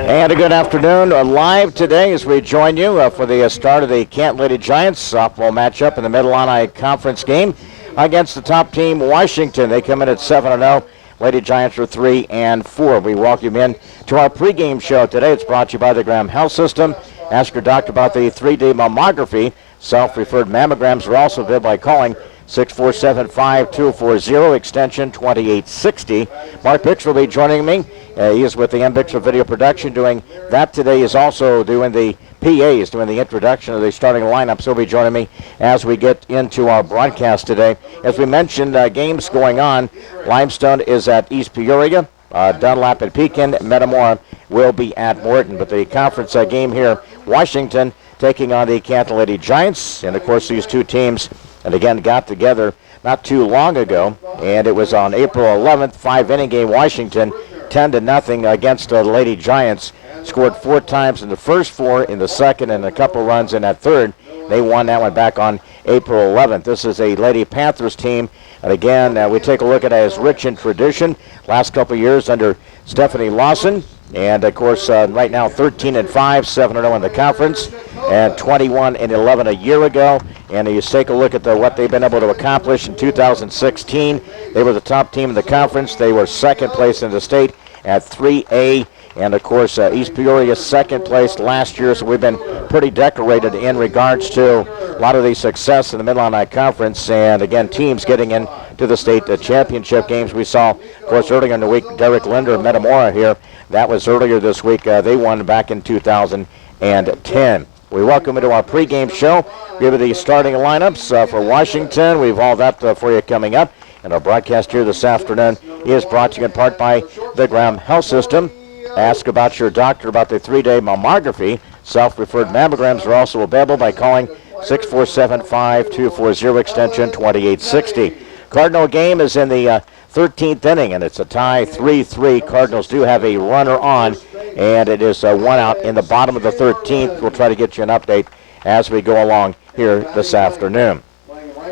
And a good afternoon. Live today as we join you for the start of the Canton Lady Giants softball matchup in the Mid-Illini Conference game against the top team, Washington. They come in at 7-0. Lady Giants are 3-4. We welcome you in to our pregame show today. It's brought to you by the Graham Health System. Ask your doctor about the 3D mammography. Self-referred mammograms are also available by calling 647-5240, extension 2860. Mark Bixler will be joining me. He is with the M. Bixler Video Production doing that today. He's also doing the PAs, doing the introduction of the starting lineup. So he'll be joining me as we get into our broadcast today. As we mentioned, games going on. Limestone is at East Peoria. Dunlap at Pekin. Metamora will be at Morton. But the conference game here, Washington taking on the Canton Lady Giants. And, of course, these two teams, and again, got together not too long ago. And it was on April 11th, 5-inning game. Washington 10-0 against the Lady Giants. Scored 4 times in the first 4, in the second, and a couple runs in that third. They won that one back on April 11th. This is a Lady Panthers team. And again, we take a look at it as rich in tradition. Last couple of years under Stephanie Lawson. And, of course, right now 13-5, 7-0 in the conference, and 21-11 a year ago. And you take a look at what they've been able to accomplish in 2016. They were the top team in the conference. They were second place in the state at 3A. And, of course, East Peoria second place last year. So we've been pretty decorated in regards to a lot of the success in the Mid-Illini Conference. And, again, teams getting into the state championship games. We saw, of course, earlier in the week, Derek Linder of Metamora here. That was earlier this week. They won back in 2010. We welcome you to our pregame show. Give you the starting lineups for Washington. We've all that for you coming up. And our broadcast here this afternoon is brought to you in part by the Graham Health System. Ask about your doctor about the 3-day mammography. Self-referred mammograms are also available by calling 647-5240, extension 2860. Cardinal game is in the 13th inning, and it's a tie 3-3. Cardinals do have a runner on, and it is 1 out in the bottom of the 13th. We'll try to get you an update as we go along here this afternoon.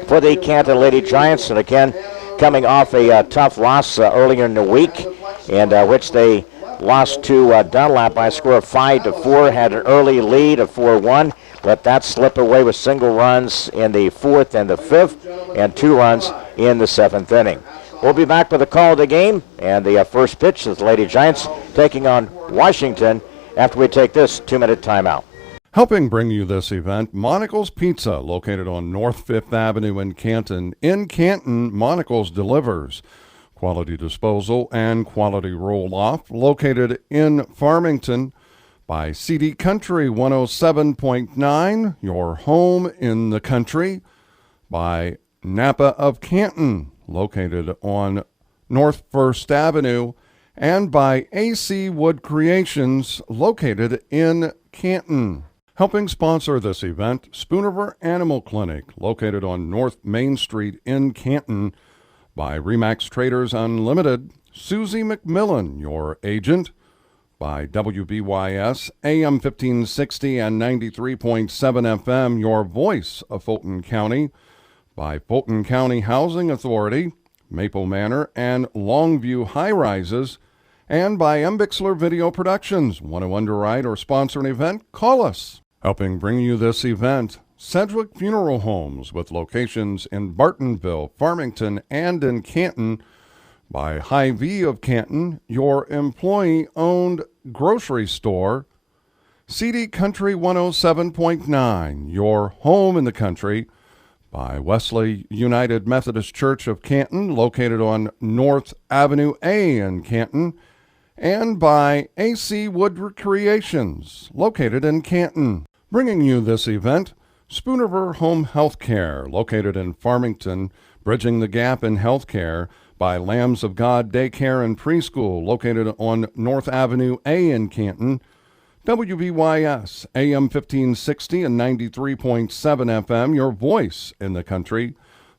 For the Canton Lady Giants, and again, coming off a tough loss earlier in the week, in which they lost to Dunlap by a score of 5-4, had an early lead of 4-1, let that slip away with single runs in the 4th and the 5th, and 2 runs in the 7th inning. We'll be back with a call of the game, and the first pitch is the Lady Giants taking on Washington after we take this 2-minute timeout. Helping bring you this event, Monocle's Pizza, located on North 5th Avenue in Canton. In Canton, Monocle's delivers quality disposal and quality roll-off, located in Farmington by CD Country 107.9, your home in the country, by Napa of Canton, located on North 1st Avenue, and by AC Wood Creations, located in Canton. Helping sponsor this event, Spooniver Animal Clinic, located on North Main Street in Canton, by Remax Traders Unlimited, Susie McMillan, your agent, by WBYS, AM 1560 and 93.7 FM, your voice of Fulton County, by Fulton County Housing Authority, Maple Manor, and Longview High Rises, and by M. Bixler Video Productions. Want to underwrite or sponsor an event? Call us. Helping bring you this event, Sedgwick Funeral Homes, with locations in Bartonville, Farmington, and in Canton, by Hy-Vee of Canton, your employee-owned grocery store, CD Country 107.9, your home in the country, by Wesley United Methodist Church of Canton, located on North Avenue A in Canton, and by AC Wood Creations, located in Canton. Bringing you this event, Spooniver Home Health Care, located in Farmington, bridging the gap in health care, by Lambs of God Daycare and Preschool, located on North Avenue A in Canton, WBYS, AM 1560 and 93.7 FM, your voice in the country,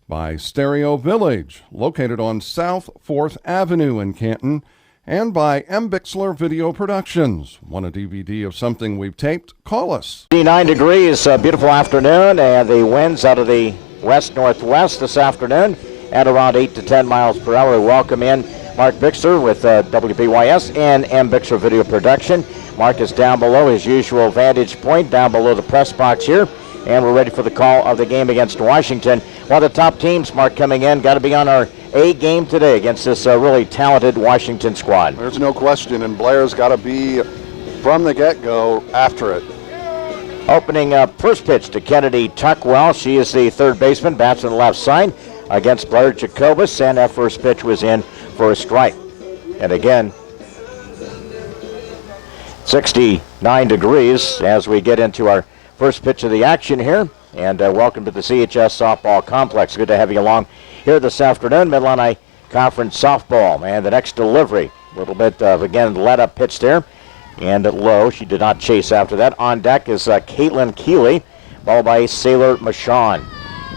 by Stereo Village, located on South 4th Avenue in Canton, and by M. Bixler Video Productions. Want a DVD of something we've taped? Call us. 89 degrees, a beautiful afternoon, and the winds out of the west-northwest this afternoon at around 8 to 10 miles per hour. Welcome in Mark Bixler with WBYS and M. Bixler Video Production. Mark is down below his usual vantage point, down below the press box here. And we're ready for the call of the game against Washington. One of the top teams, Mark, coming in. Got to be on our A game today against this really talented Washington squad. There's no question, and Blair's got to be, from the get-go, after it. Opening first pitch to Kennedy Tuckwell. She is the third baseman, bats on the left side against Blair Jacobus, and that first pitch was in for a strike. And again, 69 degrees as we get into our first pitch of the action here, and welcome to the CHS Softball Complex. Good to have you along here this afternoon. Mid-Illini Conference softball, and the next delivery, a little bit of, again, let-up pitch there, and low. She did not chase after that. On deck is Caitlin Keeley, followed by Sailor Michon.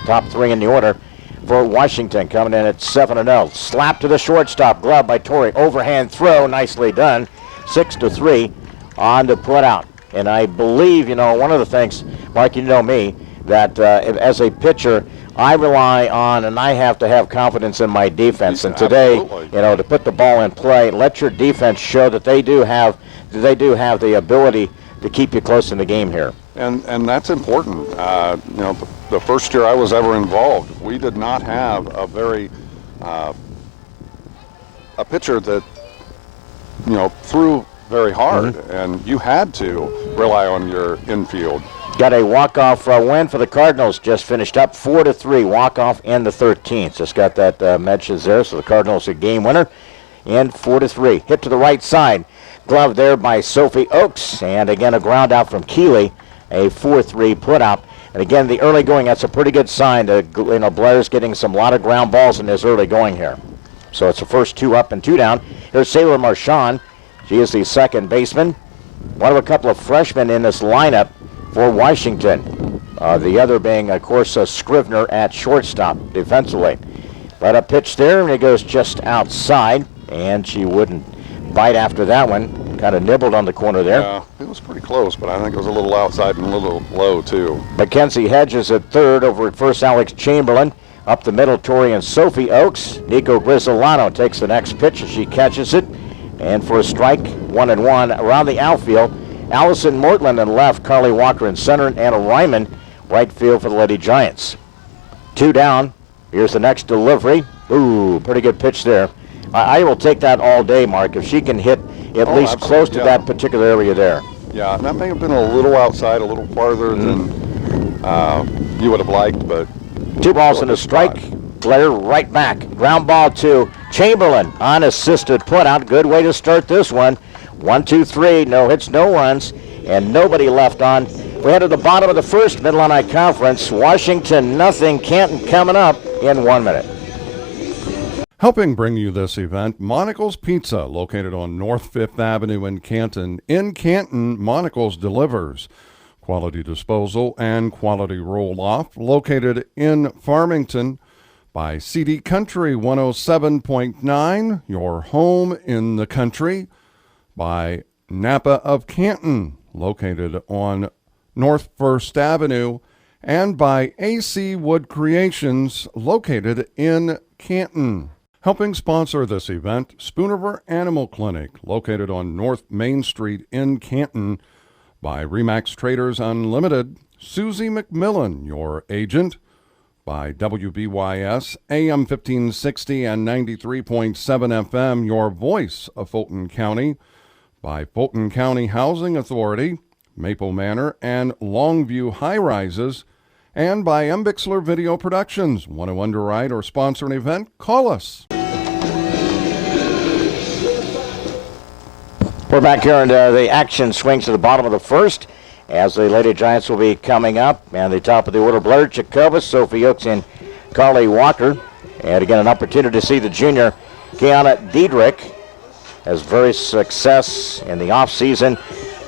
Top three in the order for Washington, coming in at 7-0. Slap to the shortstop, glove by Torrey. Overhand throw, nicely done. 6-3 on the put out. And I believe, one of the things, Mark, you know me, that as a pitcher, I rely on and I have to have confidence in my defense. And today, Absolutely. To put the ball in play, let your defense show that they do have the ability to keep you close in the game here. And that's important. The first year I was ever involved, we did not have a very a pitcher that threw very hard, and you had to rely on your infield. Got a walk-off win for the Cardinals, just finished up 4-3, walk-off in the 13th. Just got that mentions there, so the Cardinals a game winner, and 4-3. Hit to the right side, glove there by Sophie Oakes, and again a ground out from Keeley, a 4-3 put-out. And again, the early going, that's a pretty good sign. Blair's getting a lot of ground balls in this early going here. So it's the first 2 up and 2 down. Here's Sailor Marchand. She is the second baseman. One of a couple of freshmen in this lineup for Washington. The other being, of course, Scrivener at shortstop defensively. But a pitch there, and it goes just outside, and she wouldn't bite after that one. Kind of nibbled on the corner there. Yeah, it was pretty close, but I think it was a little outside and a little low, too. Mackenzie Hedges at third. Over at first, Alex Chamberlain. Up the middle, Tori and Sophie Oakes. Nico Grisolano takes the next pitch as she catches it. And for a strike, 1-1 around the outfield. Allison Mortland in left, Carly Walker in center, and Anna Ryman right field for the Lady Giants. 2 down. Here's the next delivery. Ooh, pretty good pitch there. I will take that all day, Mark, if she can hit at least close to that particular area there. Yeah, and that may have been a little outside, a little farther than you would have liked, but 2 balls and a strike. Blair right back. Ground ball to Chamberlain. Unassisted put out. Good way to start this one. 1-2-3. No hits, no runs, and nobody left on. We head to the bottom of the first Mid-Illini Conference. Washington nothing. Canton coming up in 1 minute. Helping bring you this event, Monocle's Pizza, located on North 5th Avenue in Canton. In Canton, Monocle's delivers quality disposal and quality roll-off, located in Farmington. By CD Country 107.9, your home in the country. By Napa of Canton, located on North 1st Avenue. And by AC Wood Creations, located in Canton. Helping sponsor this event, Spooniver Animal Clinic, located on North Main Street in Canton. By Remax Traders Unlimited, Susie McMillan, your agent. By WBYS, AM 1560 and 93.7 FM, your voice of Fulton County. By Fulton County Housing Authority, Maple Manor, and Longview High Rises. And by M. Bixler Video Productions. Want to underwrite or sponsor an event? Call us. We're back here, and the action swings to the bottom of the first as the Lady Giants will be coming up. And the top of the order, Blair Jacobus, Sophie Oakes, and Carly Walker. And again, an opportunity to see the junior Kiana Diedrich has very success in the offseason.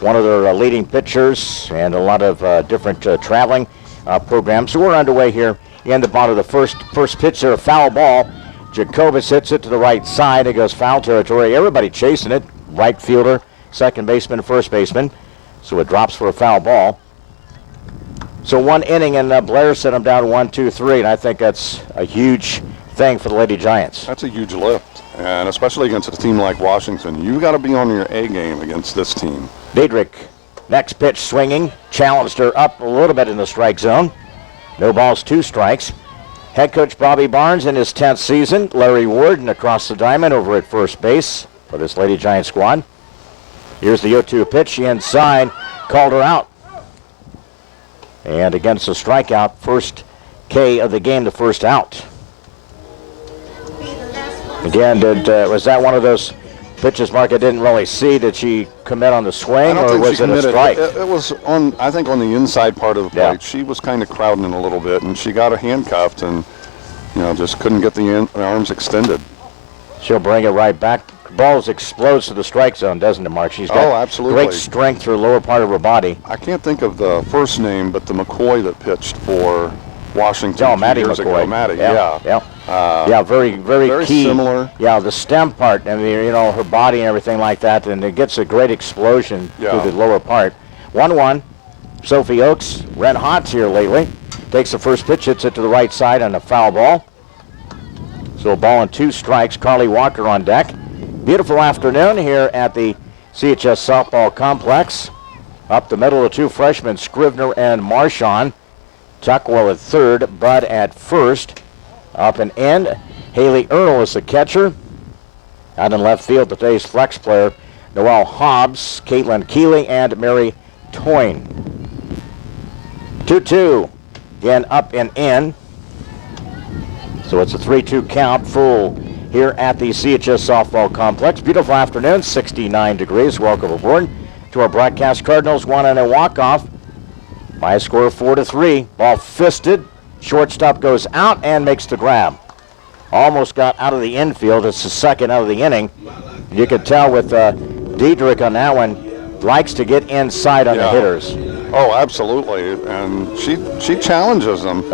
One of their leading pitchers and a lot of different traveling programs. So we're underway here in the bottom of the first pitch there, a foul ball. Jacobus hits it to the right side. It goes foul territory. Everybody chasing it. Right fielder, second baseman, first baseman. So it drops for a foul ball. So 1 inning, and Blair sent him down 1-2-3, and I think that's a huge thing for the Lady Giants. that's a huge lift. And especially against a team like Washington, you got to be on your A game against this team. Diedrich, next pitch swinging, challenged her up a little bit in the strike zone. No balls, 2 strikes. Head coach Bobby Barnes in his 10th season. Larry Warden across the diamond over at first base for this Lady Giant squad. Here's the 0-2 pitch inside, called her out. And against the strikeout, first K of the game, the first out. Again, was that one of those pitches, Mark, I didn't really see? Did she commit on the swing, or was it a strike? It was on, I think, on the inside part of the plate. Yeah. She was kind of crowding a little bit, and she got her handcuffed and, just couldn't get the arms extended. She'll bring it right back. Balls explodes to the strike zone, doesn't it, Mark? She's got absolutely. great strength through the lower part of her body. I can't think of the first name, but the McCoy that pitched for Washington Oh, Maddie years McCoy. ago. Maddie, yeah. Very key. Similar. Yeah, the stem part, I mean, her body and everything like that, and it gets a great explosion through the lower part. 1-1. Sophie Oakes, red hot here lately. Takes the first pitch, hits it to the right side on a foul ball. So a ball and 2 strikes. Carly Walker on deck. Beautiful afternoon here at the CHS Softball Complex. Up the middle, the 2 freshmen, Scrivener and Marchand. Tuckwell at third, Bud at first. Up and in, Haley Earl is the catcher. Out in left field, today's flex player, Noelle Hobbs, Caitlin Keeley, and Mary Toyne. 2-2, again up and in. So it's a 3-2 count, full here at the CHS Softball Complex. Beautiful afternoon, 69 degrees. Welcome aboard to our broadcast. Cardinals won on a walk-off by a score of 4-3. Ball fisted. Shortstop goes out and makes the grab. Almost got out of the infield. It's the second out of the inning. You could tell with Diedrich on that one, likes to get inside on the hitters. Oh, absolutely. And she challenges them.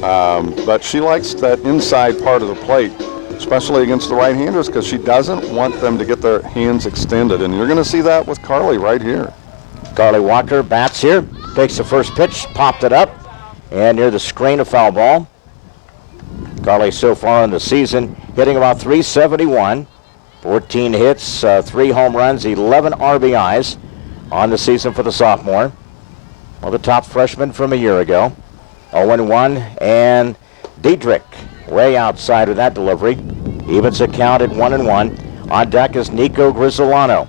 But she likes that inside part of the plate, especially against the right-handers, because she doesn't want them to get their hands extended. And you're going to see that with Carly right here. Carly Walker bats here, takes the first pitch, popped it up, and near the screen, a foul ball. Carly so far in the season hitting about .371, 14 hits, 3 home runs, 11 RBIs on the season for the sophomore. Well, the top freshman from a year ago. 0-1, and Diedrich way outside of that delivery. Evens the count at 1-1. On deck is Nico Grisolano.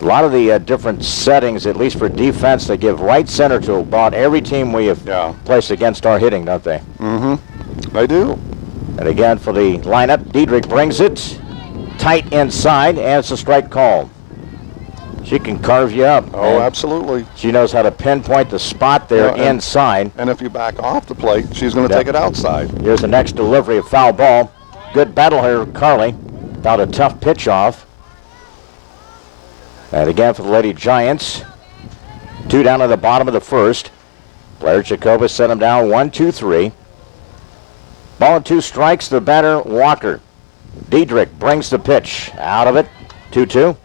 A lot of the different settings, at least for defense, they give right center to about every team we have placed against our hitting, don't they? Mm-hmm. They do. And again, for the lineup, Diedrich brings it tight inside, and it's a strike call. She can carve you up. Oh, absolutely. She knows how to pinpoint the spot there inside. And if you back off the plate, she's going to take it outside. Here's the next delivery, a foul ball. Good battle here, Carly. About a tough pitch off. And again for the Lady Giants. 2 down at the bottom of the first. Blair Jacobus set him down 1-2-3. Ball and 2 strikes, the batter Walker. Diedrich brings the pitch out of it. 2-2.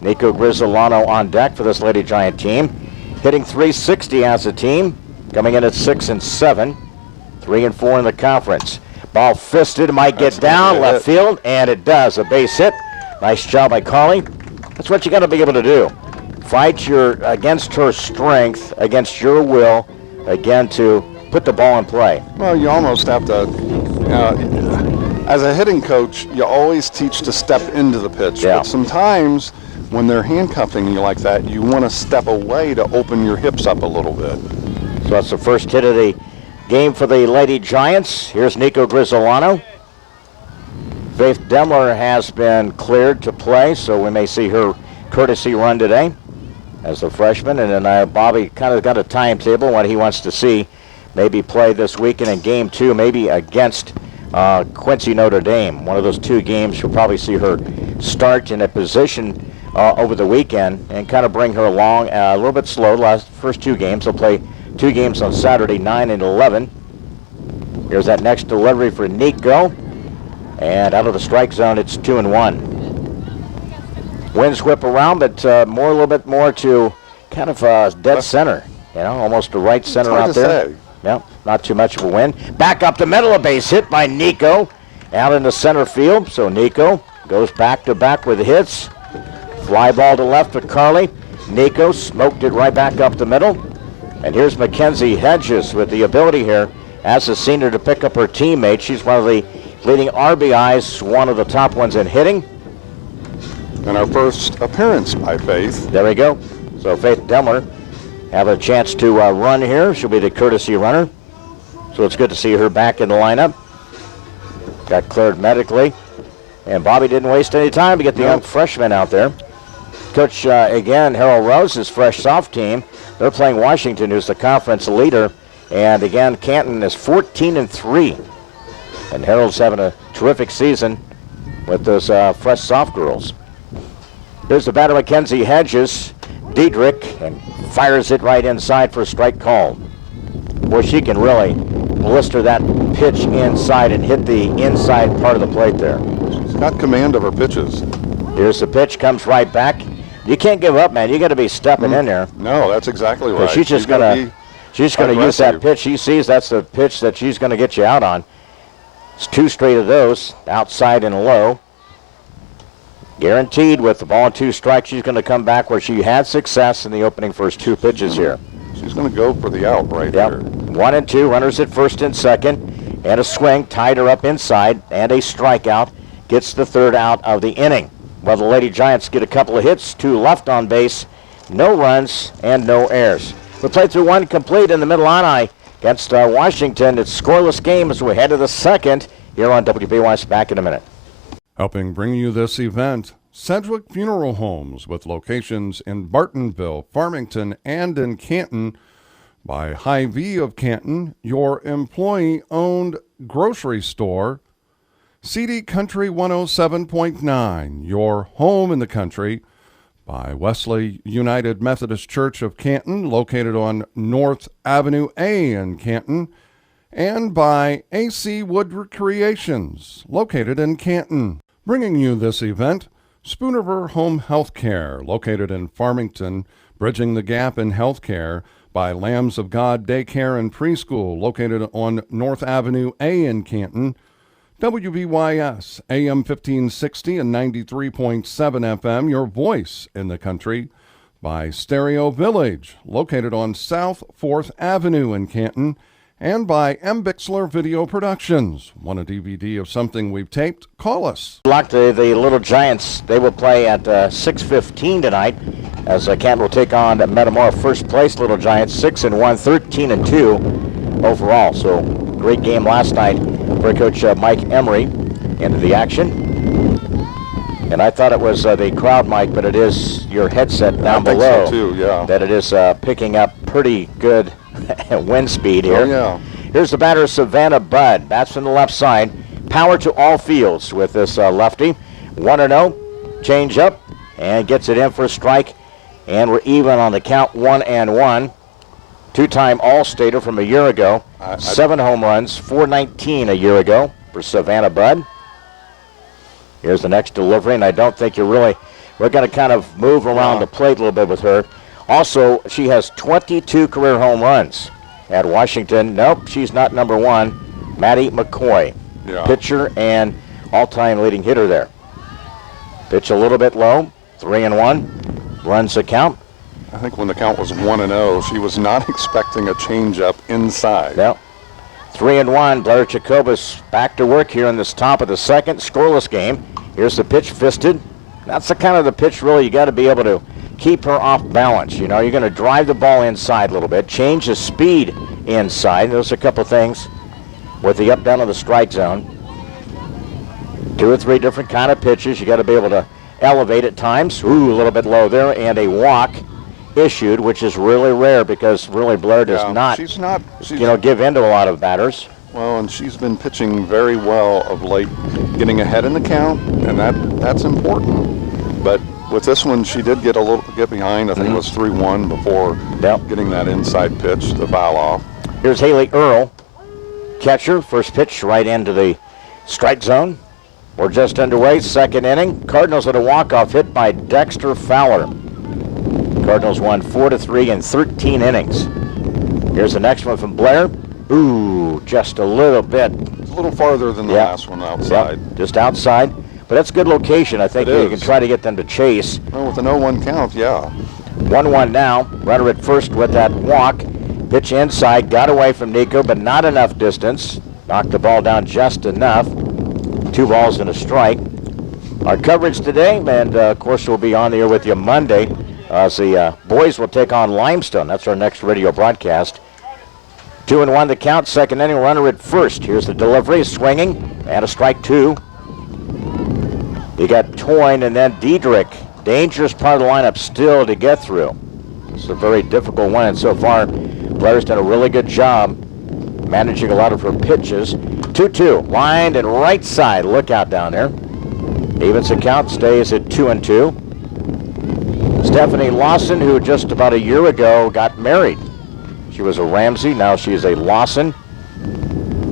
Nico Grisolano on deck for this Lady Giant team. Hitting .360 as a team. Coming in at 6-7. 3-4 in the conference. Ball fisted, might get down left field, and it does. A base hit. Nice job by Carly. That's what you got to be able to do. Fight against her strength, against your will, again to put the ball in play. Well, you almost have to, as a hitting coach, you always teach to step into the pitch. Yeah. But sometimes when they're handcuffing you like that, you want to step away to open your hips up a little bit. So that's the first hit of the game for the Lady Giants. Here's Nico Grisolano. Faith Demler has been cleared to play, so we may see her courtesy run today as a freshman. And then Bobby kind of got a timetable, what he wants to see maybe play this weekend in game 2, maybe against Quincy Notre Dame. One of those 2 games, you'll probably see her start in a position over the weekend and kind of bring her along a little bit slow. First 2 games, they'll play 2 games on Saturday, 9 and 11. Here's that next delivery for Nico. And out of the strike zone, it's 2-1. Winds whip around, but a little bit more to kind of dead center. Almost a right center out there. Say. Yeah, not too much of a wind. Back up the middle, a base hit by Nico. out into center field. So Nico goes back to back with hits. Fly ball to left to Carly. Nico smoked it right back up the middle. And here's Mackenzie Hedges with the ability here as a senior to pick up her teammate. She's one of the leading RBIs, one of the top ones in hitting. And our first appearance by Faith. There we go. So Faith Demler have a chance to run here. She'll be the courtesy runner. So it's good to see her back in the lineup. Got cleared medically. And Bobby didn't waste any time to get the young freshman out there. Coach, again, Harold Rose's fresh soft team. They're playing Washington, who's the conference leader. And again, Canton is 14-3. And Harold's having a terrific season with those fresh soft girls. Here's the batter, Mackenzie Hedges. Diedrich, and fires it right inside for a strike call. Boy, she can really blister that pitch inside and hit the inside part of the plate there. She's got command of her pitches. Here's the pitch, comes right back. You can't give up, man. You got to be stepping in there. No, that's exactly right. She's just gonna use that pitch. She sees that's the pitch that she's gonna get you out on. It's 2 straight of those, outside and low. Guaranteed with the ball and 2 strikes, she's going to come back where she had success in the opening first 2 pitches here. She's going to go for the out right Yep. there. 1 and 2, runners at first and second, and a swing, tied her up inside, and a strikeout gets the 3rd out of the inning. Well, the Lady Giants get a couple of hits, 2 left on base, no runs, and no errors. We played through 1 complete in the Mid-Illini against Washington. It's scoreless game as we head to the 2nd here on WBYS. Back in a minute. Helping bring you this event, Sedgwick Funeral Homes with locations in Bartonville, Farmington, and in Canton. By Hy-Vee of Canton, your employee-owned grocery store. CD Country 107.9, your home in the country. By Wesley United Methodist Church of Canton, located on North Avenue A in Canton. And by AC Wood Recreations, located in Canton. Bringing you this event, Spoonerver Home Health Care, located in Farmington, bridging the gap in health care. By Lambs of God Daycare and Preschool, located on North Avenue A in Canton. WBYS, AM 1560 and 93.7 FM, your voice in the country. By Stereo Village, located on South 4th Avenue in Canton. And by M. Bixler Video Productions. Want a DVD of something we've taped? Call us. Locked the Little Giants. They will play at 6:15 tonight as Canton will take on Metamora. First place Little Giants, 6-1, 13-2 overall. So great game last night for Coach Mike Emery into the action. And I thought it was the crowd mic, but it is your headset down below. I think so too, yeah. That it is picking up pretty good wind speed here. Oh, yeah. Here's the batter, Savannah Budd. Bats from the left side. Power to all fields with this lefty. 1-0, change up, and gets it in for a strike. And we're even on the count, 1-1. 2-time All-Stater from a year ago. 7 home runs, 419 a year ago for Savannah Budd. Here's the next delivery, and I don't think we're going to kind of move around the plate a little bit with her. Also, she has 22 career home runs at Washington. Nope, she's not number 1. Maddie McCoy, pitcher and all-time leading hitter there. Pitch a little bit low, 3-1, runs the count. I think when the count was 1-0, she was not expecting a changeup inside. Yep. 3-1, Blair Jacobus back to work here in this top of the 2nd, scoreless game. Here's the pitch, fisted. That's the kind of the pitch really you got to be able to keep her off balance. You know, you're going to drive the ball inside a little bit, change the speed inside. Those are a couple things with the up down of the strike zone. 2 or 3 different kind of pitches. You got to be able to elevate at times. Ooh, a little bit low there, and a walk issued, which is really rare because really Blair does not give in to a lot of batters. Well, and she's been pitching very well of late, getting ahead in the count, and that's important. But with this one, she did get behind. I think it was 3-1 before getting that inside pitch to foul off. Here's Haley Earl, catcher. First pitch right into the strike zone. We're just underway, 2nd inning. Cardinals at a walk-off hit by Dexter Fowler. Cardinals won 4-3 in 13 innings. Here's the next one from Blair. Ooh, just a little bit a little farther than the last one outside. Yep, just outside. But that's a good location. I think you can try to get them to chase. Well, with an 0-1 count, yeah. 1-1 now. Runner at first with that walk. Pitch inside. Got away from Nico, but not enough distance. Knocked the ball down just enough. 2 balls and a strike. Our coverage today, and of course we'll be on the air with you Monday. The boys will take on Limestone. That's our next radio broadcast. 2-1 the count. Second inning. Runner at first. Here's the delivery. Swinging. And a strike 2. You got Toyne and then Diedrich. Dangerous part of the lineup still to get through. It's a very difficult one, and so far, Blair's done a really good job managing a lot of her pitches. 2-2, lined and right side. Look out down there. Evens the count, stays at 2-2. Stephanie Lawson, who just about a year ago got married. She was a Ramsey, now she is a Lawson.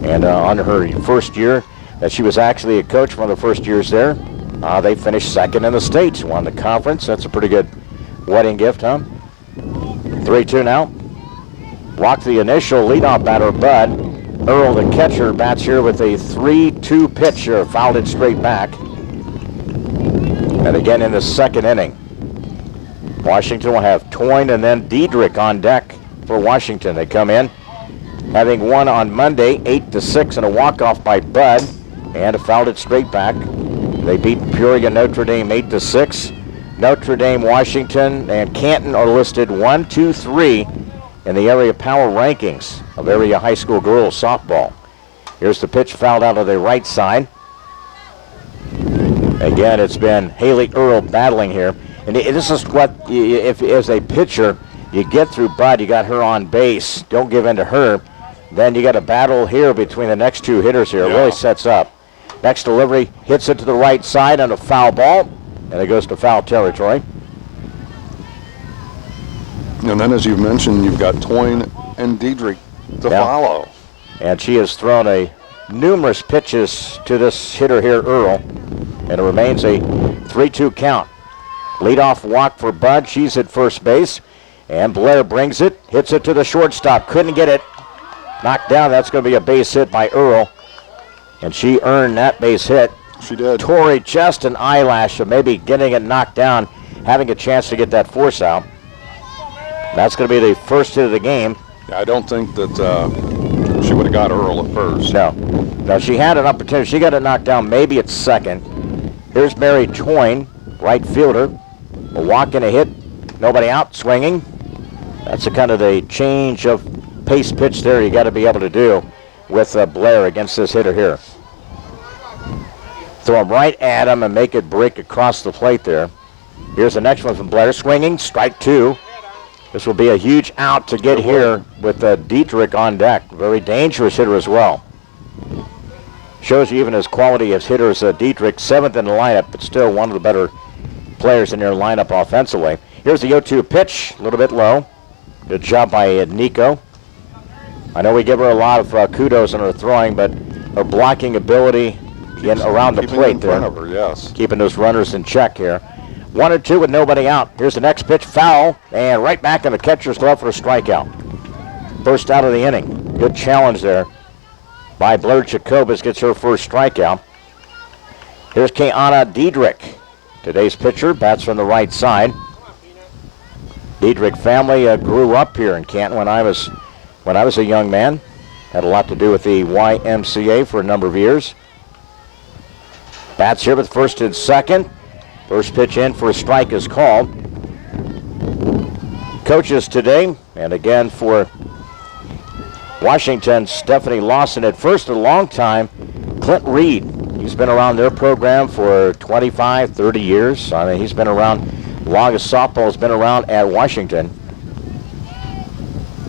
And on her first year, that she was actually a coach, one of the first years there. They finished second in the state, won the conference. That's a pretty good wedding gift, huh? 3-2 now. Walked the initial leadoff batter, Bud. Earl, the catcher, bats here with a 3-2 pitch. Fouled it straight back. And again in the second inning. Washington will have Toyne and then Diedrich on deck for Washington. They come in having won on Monday 8-6 and a walk-off by Bud, and fouled it straight back. They beat Peoria Notre Dame 8-6. Notre Dame, Washington, and Canton are listed 1, 2, 3 in the area power rankings of area high school girls softball. Here's the pitch, fouled out of the right side. Again, it's been Haley Earl battling here. And this is what, if as a pitcher, you get through Bud, you got her on base. Don't give in to her. Then you got a battle here between the next 2 hitters here. It really sets up. Next delivery, hits it to the right side on a foul ball, and it goes to foul territory. And then, as you've mentioned, you've got Toyne and Diedrich to follow. And she has thrown numerous pitches to this hitter here, Earl, and it remains a 3-2 count. Leadoff walk for Bud. She's at first base, and Blair brings it, hits it to the shortstop. Couldn't get it. Knocked down. That's going to be a base hit by Earl. And she earned that base hit. She did. Tori just an eyelash of maybe getting it knocked down, having a chance to get that force out. That's going to be the first hit of the game. I don't think that she would have got Earl at first. No, she had an opportunity. She got it knocked down maybe at second. Here's Mary Toyne, right fielder. A walk and a hit. Nobody out, swinging. That's the kind of the change of pace pitch there you got to be able to do with Blair against this hitter here. Throw him right at him and make it break across the plate there. Here's the next one from Blair, swinging, strike 2. This will be a huge out to get here with Diedrich on deck. Very dangerous hitter as well. Shows you even his quality as hitters, Diedrich, 7th in the lineup, but still one of the better players in their lineup offensively. Here's the 0-2 pitch, a little bit low. Good job by Nico. I know we give her a lot of kudos on her throwing, but her blocking ability around the plate there. Of her, yes. Keeping those runners in check here. 1-2 with nobody out. Here's the next pitch, foul, and right back in the catcher's glove for a strikeout. First out of the inning. Good challenge there by Blair Jacobus, gets her first strikeout. Here's Keana Diedrich, today's pitcher, bats from the right side. Diedrich family grew up here in Canton when I was a young man. Had a lot to do with the YMCA for a number of years. Bats here with first and second. First pitch in for a strike is called. Coaches today, and again for Washington, Stephanie Lawson at first, a long time. Clint Reed, he's been around their program for 25, 30 years. I mean, he's been around, longest softball's been around at Washington.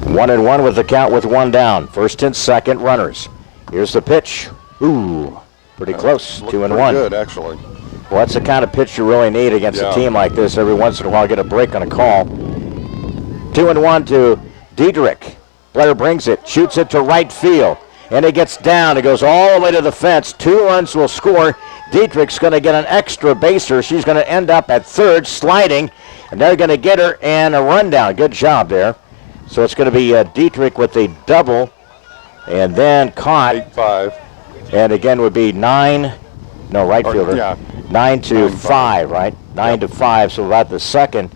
1-1 with the count with 1 down. First and second runners. Here's the pitch. Ooh, pretty close. 2-1. Good, actually. Well, that's the kind of pitch you really need against a team like this. Every once in a while, get a break on a call. 2-1 to Diedrich. Blair brings it, shoots it to right field, and it gets down. It goes all the way to the fence. 2 runs will score. Diedrich's going to get an extra baser. She's going to end up at third, sliding, and they're going to get her and a rundown. Good job there. So it's going to be Diedrich with a double, and then caught. 8-5. And again would be right fielder. Yeah. 9-5, right? 9-5, so about the second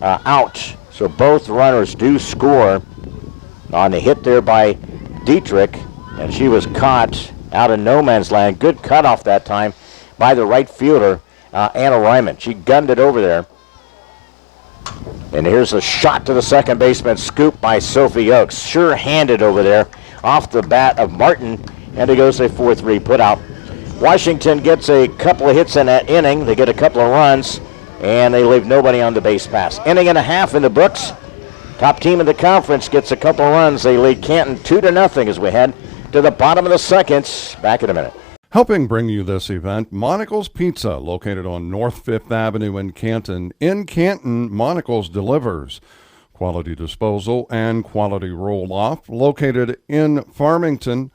out. So both runners do score on the hit there by Dietrich, and she was caught out in no man's land. Good cutoff that time by the right fielder, Anna Ryman. She gunned it over there. And here's a shot to the second baseman, scoop by Sophie Oakes. Sure-handed over there off the bat of Martin, and it goes a 4-3 put out. Washington gets a couple of hits in that inning. They get a couple of runs, and they leave nobody on the base pass. Inning and a half in the books. Top team in the conference gets a couple of runs. They lead Canton 2-0 as we head to the bottom of the second. Back in a minute. Helping bring you this event, Monocle's Pizza, located on North 5th Avenue in Canton. In Canton, Monocle's delivers quality disposal and quality roll-off, located in Farmington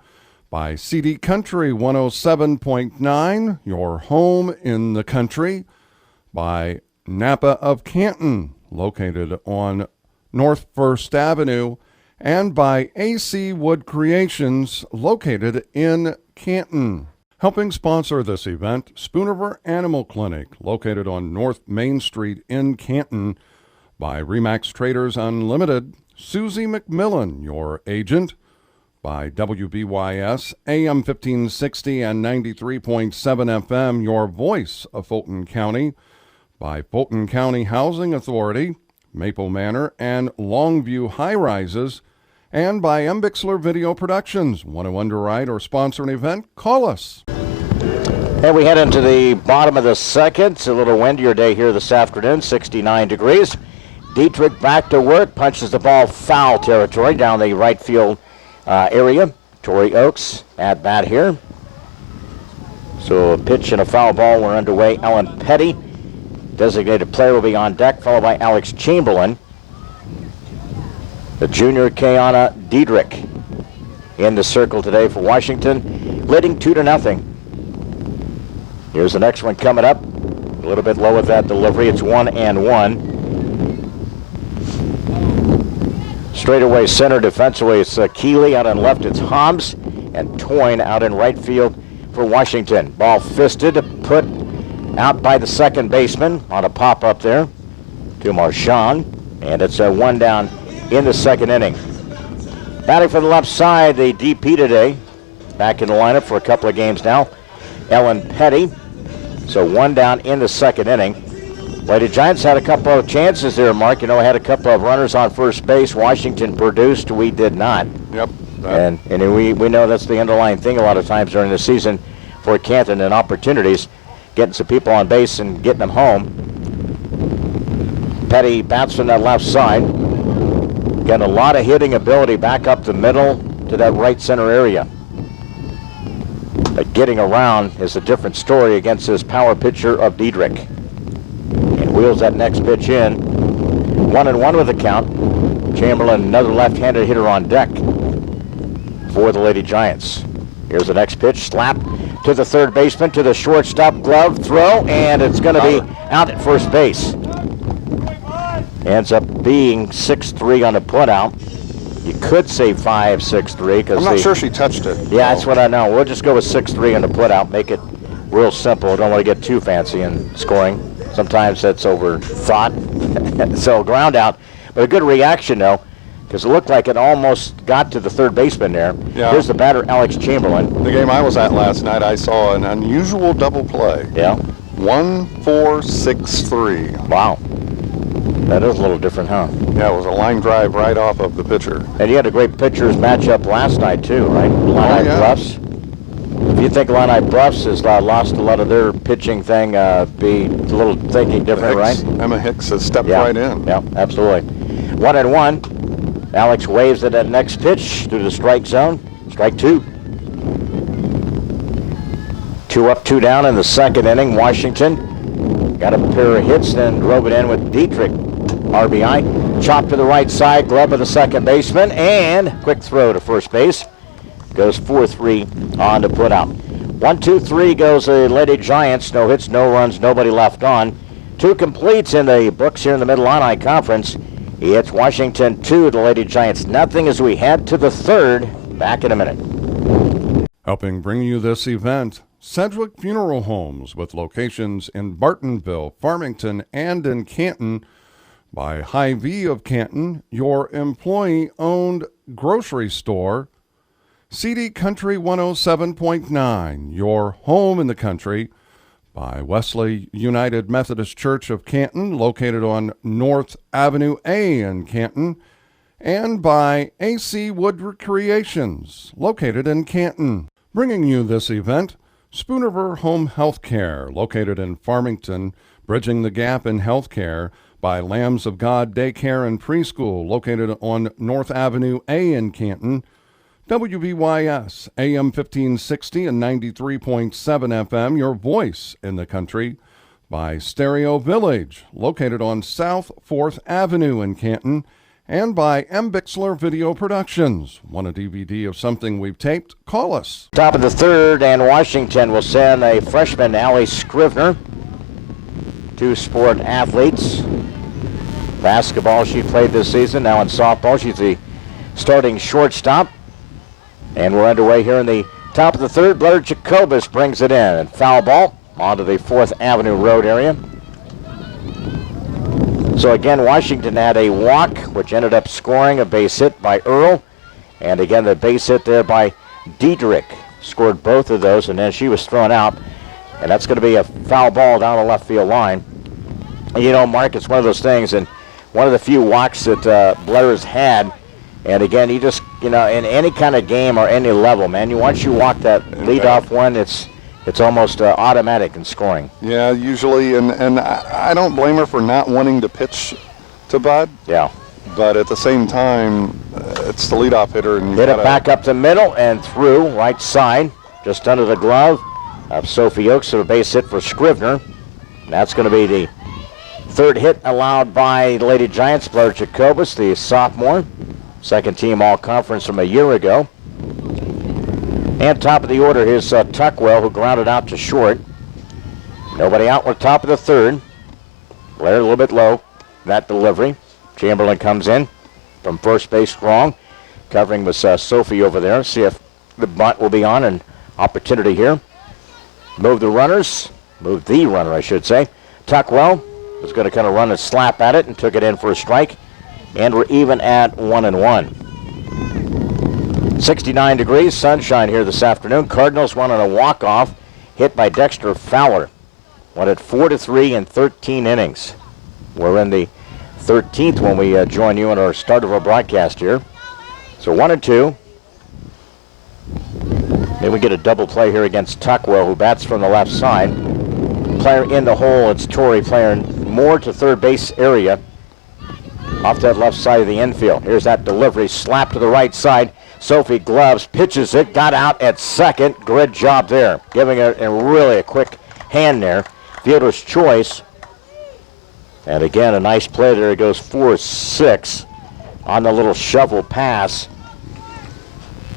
by CD Country 107.9, your home in the country, by Napa of Canton, located on North 1st Avenue, and by AC Wood Creations, located in Canton. Helping sponsor this event, Spooniver Animal Clinic, located on North Main Street in Canton, by Remax Traders Unlimited, Susie McMillan, your agent, by WBYS, AM 1560 and 93.7 FM, your voice of Fulton County, by Fulton County Housing Authority, Maple Manor, and Longview High Rises, and by M. Bixler Video Productions. Want to underwrite or sponsor an event? Call us. And we head into the bottom of the second. It's a little windier day here this afternoon, 69 degrees. Dietrich back to work, punches the ball foul territory down the right field area. Tori Oakes at bat here. So a pitch and a foul ball were underway. Ellen Petty, designated player, will be on deck, followed by Alex Chamberlain. The junior Kayana Diedrich in the circle today for Washington, leading 2-0. Here's the next one coming up. A little bit low with that delivery. It's 1-1. Straightaway center defensively, it's Keeley. Out on left, it's Hobbs. And Toyne out in right field for Washington. Ball fisted, put out by the second baseman on a pop-up there to Marchand. And it's a one down in the second inning. Batting for the left side, the DP today. Back in the lineup for a couple of games now. Ellen Petty. So one down in the second inning. Lady Giants had a couple of chances there, Mark. Had a couple of runners on first base. Washington produced. We did not. Yep. And we know that's the underlying thing a lot of times during the season for Canton, and opportunities, getting some people on base and getting them home. Petty bats from that left side. Got a lot of hitting ability back up the middle to that right center area. But getting around is a different story against this power pitcher of Diedrich. And wheels that next pitch in. 1-1 with the count. Chamberlain, another left-handed hitter on deck for the Lady Giants. Here's the next pitch. Slap to the third baseman, to the shortstop, glove throw, and it's going to be out at first base. Ends up being 6-3 on the putout. You could say 5-6-3 because I'm not sure she touched it. Yeah, that's what I know. We'll just go with 6-3 on the putout. Make it real simple. Don't want to get too fancy in scoring. Sometimes that's overthought. So ground out, but a good reaction though, because it looked like it almost got to the third baseman there. Yeah. Here's the batter, Alex Chamberlain. The game I was at last night, I saw an unusual double play. Yeah. 1-4-6-3. Wow. That is a little different, huh? Yeah, it was a line drive right off of the pitcher. And you had a great pitchers matchup last night too, right? Illini Bluffs. If you think Illini Bluffs has lost a lot of their pitching thing, be a little thinking different, right? Emma Hicks has stepped right in. Yeah, absolutely. 1-1. Alex waves at that next pitch through the strike zone. Strike two. 2 up, 2 down in the second inning. Washington got a pair of hits, then drove it in with Dietrich. RBI. Chop to the right side, glove of the second baseman, and quick throw to first base. Goes 4-3 on to put out. 1-2-3 goes the Lady Giants. No hits, no runs, nobody left on. 2 completes in the books here in the Mid-Illini Conference. It's Washington 2, the Lady Giants nothing as we head to the third. Back in a minute. Helping bring you this event, Sedgwick Funeral Homes, with locations in Bartonville, Farmington, and in Canton. By Hy-Vee of Canton, your employee-owned grocery store. CD Country 107.9, your home in the country. By Wesley United Methodist Church of Canton, located on North Avenue A in Canton. And by AC Wood Recreations, located in Canton. Bringing you this event, Spooniver Home Health Care, located in Farmington, bridging the gap in health care. By Lambs of God Daycare and Preschool, located on North Avenue A in Canton. WBYS, AM 1560 and 93.7 FM, your voice in the country. By Stereo Village, located on South 4th Avenue in Canton. And by M. Bixler Video Productions. Want a DVD of something we've taped? Call us. Top of the third, and Washington will send a freshman, Allie Scrivener, two sport athletes. Basketball she played this season. Now in softball, she's the starting shortstop. And we're underway here in the top of the third. Blair Jacobus brings it in. And foul ball onto the 4th Avenue Road area. So again, Washington had a walk, which ended up scoring a base hit by Earl. And again, the base hit there by Diedrich. Scored both of those, and then she was thrown out. And that's going to be a foul ball down the left field line. And you know, Mark, it's one of those things, and one of the few walks that Blair has had. And again, you just, you know, in any kind of game or any level, man, once you walk that leadoff one, it's almost automatic in scoring. Yeah, usually, and I don't blame her for not wanting to pitch to Bud. Yeah. But at the same time, it's the leadoff hitter. And hit it back up the middle and through, right side, just under the glove of Sophie Oakes. So a base hit for Scrivener. And that's going to be the third hit allowed by the Lady Giants. Blair Jacobus, the sophomore, second team all-conference from a year ago. And top of the order, here's Tuckwell, who grounded out to short. Nobody out. We're top of the third. Blair a little bit low. That delivery. Chamberlain comes in from first base strong. Covering with Sophie over there. See if the bunt will be on. An opportunity here. Move the runners. Move the runner, I should say. Tuckwell was going to kind of run a slap at it and took it in for a strike. And we're even at 1-1. 69 degrees, sunshine here this afternoon. Cardinals won on a walk-off hit by Dexter Fowler. Won at 4-3 in 13 innings. We're in the 13th when we join you on our start of our broadcast here. So 1-2. Then we get a double play here against Tuckwell, who bats from the left side. Player in the hole, it's Torrey, player more to third base area. Off that left side of the infield. Here's that delivery, slap to the right side. Sophie gloves, pitches it, got out at second. Good job there. Giving it really a quick hand there. Fielder's choice. And again, a nice play there. It goes 4-6 on the little shovel pass.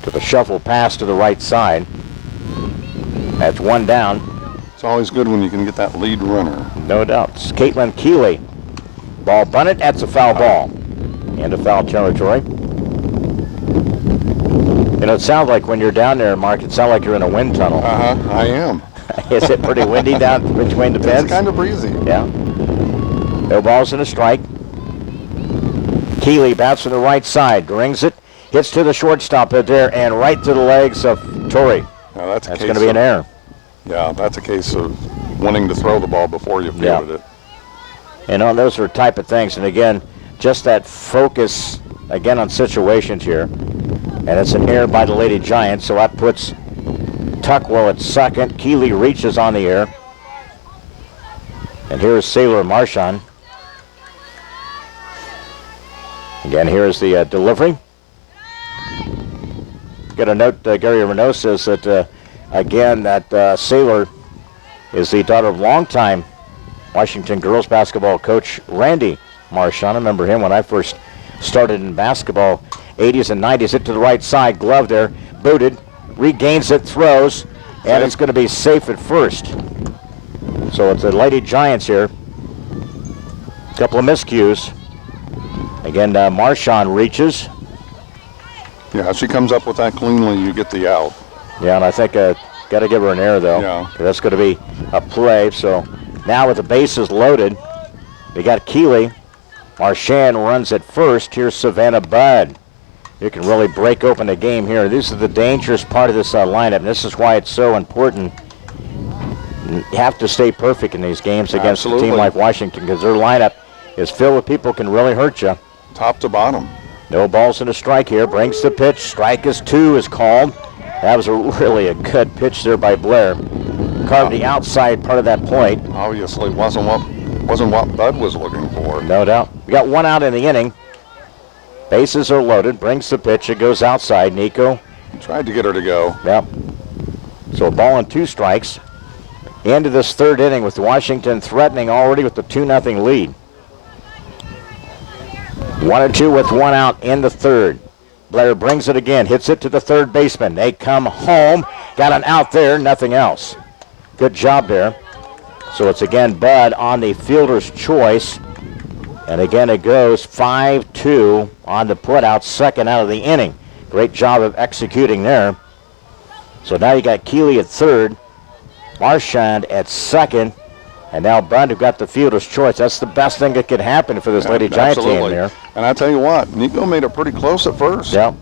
To the shuffle pass to the right side. That's one down. It's always good when you can get that lead runner. No doubt. It's Caitlin Keeley. Ball bunted. That's a foul ball. Into foul territory. You know, it sounds like when you're down there, Mark, it sounds like you're in a wind tunnel. I am. Is it pretty windy down between the pins? It's kind of breezy. Yeah. No balls and a strike. Keeley bats from the right side, rings it, hits to the shortstop there, and right to the legs of Torrey. Now that's going to be an error. Yeah, that's a case of wanting to throw the ball before you fielded it. And on those are type of things. And again, just that focus, again, on situations here. And it's an error by the Lady Giants, so that puts Tuckwell at second. Keeley reaches on the air. And here's Sailor Marchand. Again, here's the delivery. Got a note, Gary Renault says that, again, that Sailor is the daughter of longtime Washington girls basketball coach Randy Marchand. I remember him when I first started in basketball, 80s and 90s. Hit to the right side, glove there, booted, regains it, throws, and it's going to be safe at first. So it's the Lady Giants here. A couple of miscues. Again, Marchand reaches. Yeah, she comes up with that cleanly, you get the out. Yeah, and I think got to give her an error, though. Yeah. That's going to be a play. So now with the bases loaded, they got Keeley. Marchand runs at first. Here's Savannah Budd. You can really break open the game here. This is the dangerous part of this lineup, and this is why it's so important. You have to stay perfect in these games against a team like Washington, because their lineup is filled with people who can really hurt you. Top to bottom. No balls in a strike here. Brings the pitch. Strike is 2 is called. That was really a good pitch there by Blair. Carved the outside part of that plate. Obviously wasn't what Bud was looking for. No doubt. We got 1 out in the inning. Bases are loaded. Brings the pitch. It goes outside. Nico. Tried to get her to go. Yep. So a ball and 2 strikes. Into this 3rd inning with Washington threatening already with the 2-0 lead. 1-2 with 1 out in the 3rd. Blair brings it again. Hits it to the 3rd baseman. They come home. Got an out there. Nothing else. Good job there. So it's again Bud on the fielder's choice. And again it goes 5-2 on the putout, 2nd out of the inning. Great job of executing there. So now you got Keeley at 3rd, Marchand at 2nd, and now Bud who got the fielder's choice. That's the best thing that could happen for this Lady Giant team there. And I tell you what, Nico made it pretty close at first. Yeah,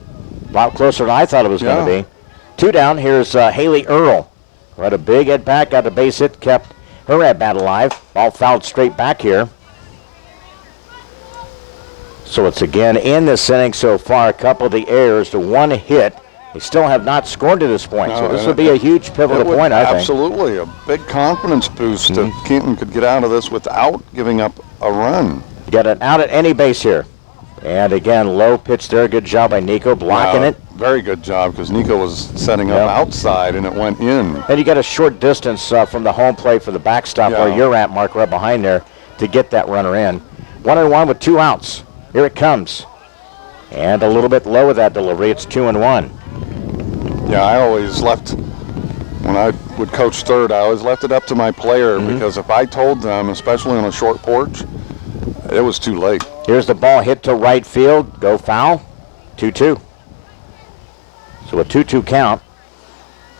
a lot closer than I thought it was going to be. 2 down. Here's Haley Earl, who had a big at bat, got the base hit, kept her at bat alive. Ball fouled straight back here. So it's again in this inning so far, a couple of the errors to 1 hit. They still have not scored to this point, so this would be a huge pivotal point, I think. Absolutely, a big confidence boost if Canton could get out of this without giving up a run. Get it out at any base here. And again, low pitch there. Good job by Nico blocking it. Very good job, because Nico was setting up outside and it went in. And you got a short distance from the home plate for the backstop where you're at, Mark, right behind there to get that runner in. 1-1 with 2 outs. Here it comes. And a little bit low with that delivery. It's 2-1. Yeah, I always left, when I would coach third, I always left it up to my player, because if I told them, especially on a short porch, it was too late. Here's the ball hit to right field. Go foul. 2-2. So a 2-2 count.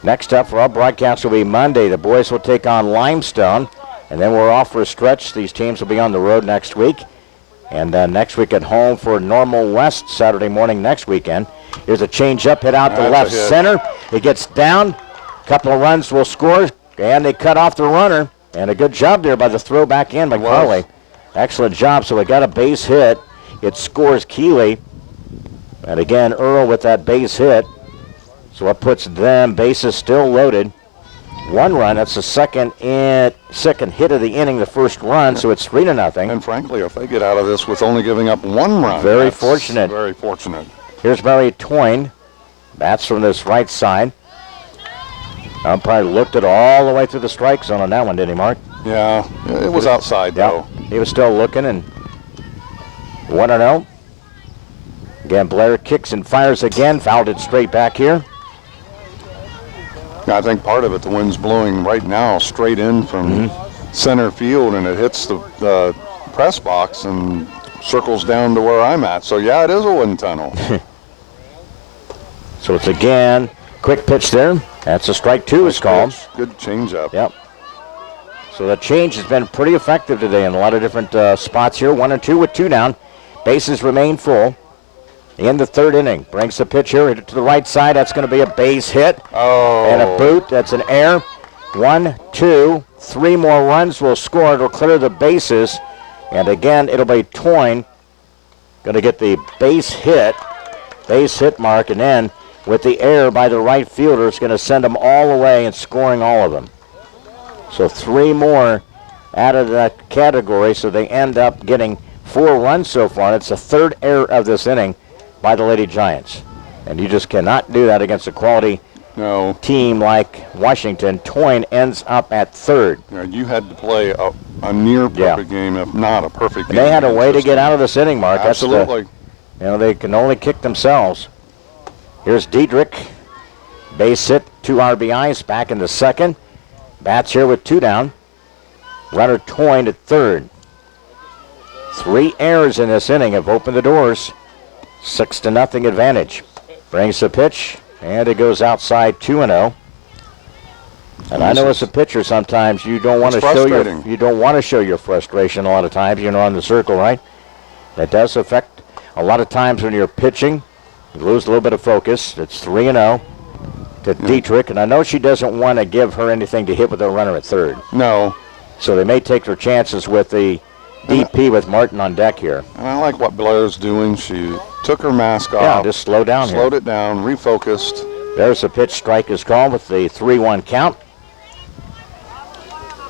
Next up for our broadcast will be Monday. The boys will take on Limestone, and then we're off for a stretch. These teams will be on the road next week. And next week at home for Normal West Saturday morning next weekend. Here's a change-up hit out to left center. It gets down. A couple of runs will score, and they cut off the runner. And a good job there by the throw back in by Carly. Excellent job. So we got a base hit. It scores Keeley. And again, Earl with that base hit. So it puts them, bases still loaded. 1 run. That's the second hit of the inning, the first run, so it's 3-0. And frankly, if they get out of this with only giving up 1 run, very fortunate. Very fortunate. Here's Mary Toyne. Bats from this right side. Umpire looked it all the way through the strike zone on that one, didn't he, Mark? Yeah, it was outside, though. He was still looking, and 1-0. Again, Blair kicks and fires again. Fouled it straight back here. I think part of it, the wind's blowing right now straight in from center field, and it hits the press box and circles down to where I'm at. So, yeah, it is a wind tunnel. So it's again, quick pitch there. That's a strike 2 is called. Good changeup. Yep. So the change has been pretty effective today in a lot of different spots here. 1-2 with 2 down. Bases remain full. In the 3rd inning, brings the pitch here to the right side. That's going to be a base hit. And a boot. That's an error. 1, 2, 3 more runs will score. It'll clear the bases. And again, it'll be Toyne going to get the base hit mark. And then with the error by the right fielder, it's going to send them all the way and scoring all of them. So 3 more out of that category. So they end up getting 4 runs so far. It's the 3rd error of this inning by the Lady Giants. And you just cannot do that against a quality team like Washington. Toyne ends up at 3rd. Yeah, you had to play a near perfect game, if not a perfect game. They had a way to get out of this inning, Mark. Absolutely. They can only kick themselves. Here's Diedrich. Base hit, 2 RBIs, back in the 2nd. Bats here with 2 down. Runner Toyne at 3rd. 3 errors in this inning have opened the doors. 6-0 advantage. Brings the pitch. And it goes outside 2-0. And I know as a pitcher, sometimes you don't want to show your frustration a lot of times. You're on the circle, right? That does affect a lot of times when you're pitching. You lose a little bit of focus. It's 3-0 to Dietrich, and I know she doesn't want to give her anything to hit with a runner at third. No. So they may take their chances with the DP with Martin on deck here. And I like what Blair's doing. She took her mask off. Yeah, just slow down here. Slowed it down, refocused. There's a pitch. Strike is called with the 3-1 count.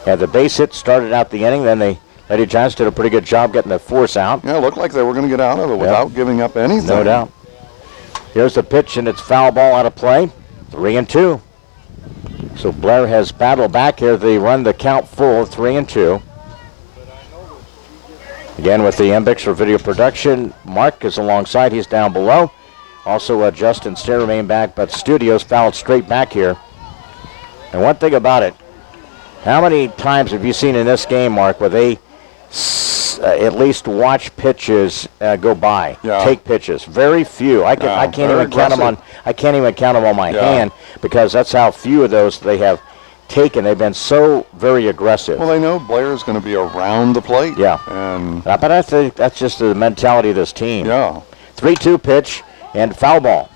Yeah, the base hit started out the inning. Then the Lady Giants did a pretty good job getting the force out. Yeah, it looked like they were going to get out of it without giving up anything. No doubt. Here's the pitch, and it's foul ball out of play. 3-2. So Blair has battled back here. They run the count full, 3-2. Again with the Bixler video production. Mark is alongside. He's down below. Also Justin Stair remain back, but Studios fouled straight back here. And one thing about it, how many times have you seen in this game, Mark, where they at least watch pitches go by, take pitches? Very few. I can't even count them on. I can't even count them on my hand because that's how few of those they have taken. They've been so very aggressive. Well, they know Blair's going to be around the plate. Yeah. And but I think that's just the mentality of this team. Yeah. 3-2 pitch and foul ball.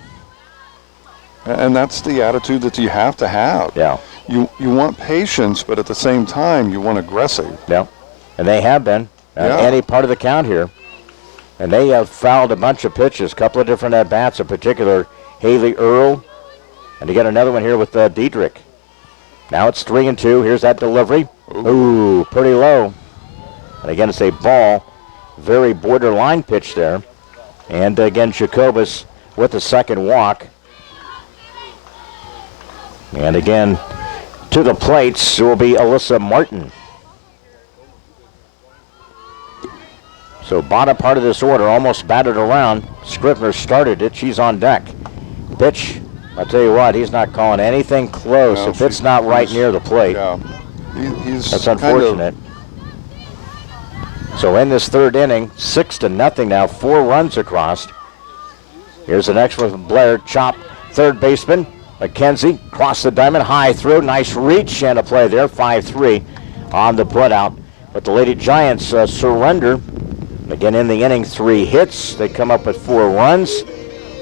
And that's the attitude that you have to have. Yeah. You want patience, but at the same time, you want aggressive. Yeah. And they have been any part of the count here. And they have fouled a bunch of pitches, a couple of different at-bats, in particular Haley Earl. And you got another one here with Dietrich. Now it's 3-2. Here's that delivery. Ooh, pretty low. And again, it's a ball. Very borderline pitch there. And again, Jacobus with the second walk. And again, to the plates will be Alyssa Martin. So bottom part of this order almost batted around. Scrivener started it. She's on deck. Pitch. I'll tell you what, he's not calling anything close if it's not right near the plate. Yeah. That's unfortunate. So in this third inning, 6-0 now, 4 runs across. Here's the next one from Blair. Chop, third baseman. McKenzie, cross the diamond, high through, nice reach, and a play there, 5-3 on the putout. But the Lady Giants surrender. Again in the inning, 3 hits. They come up with 4 runs.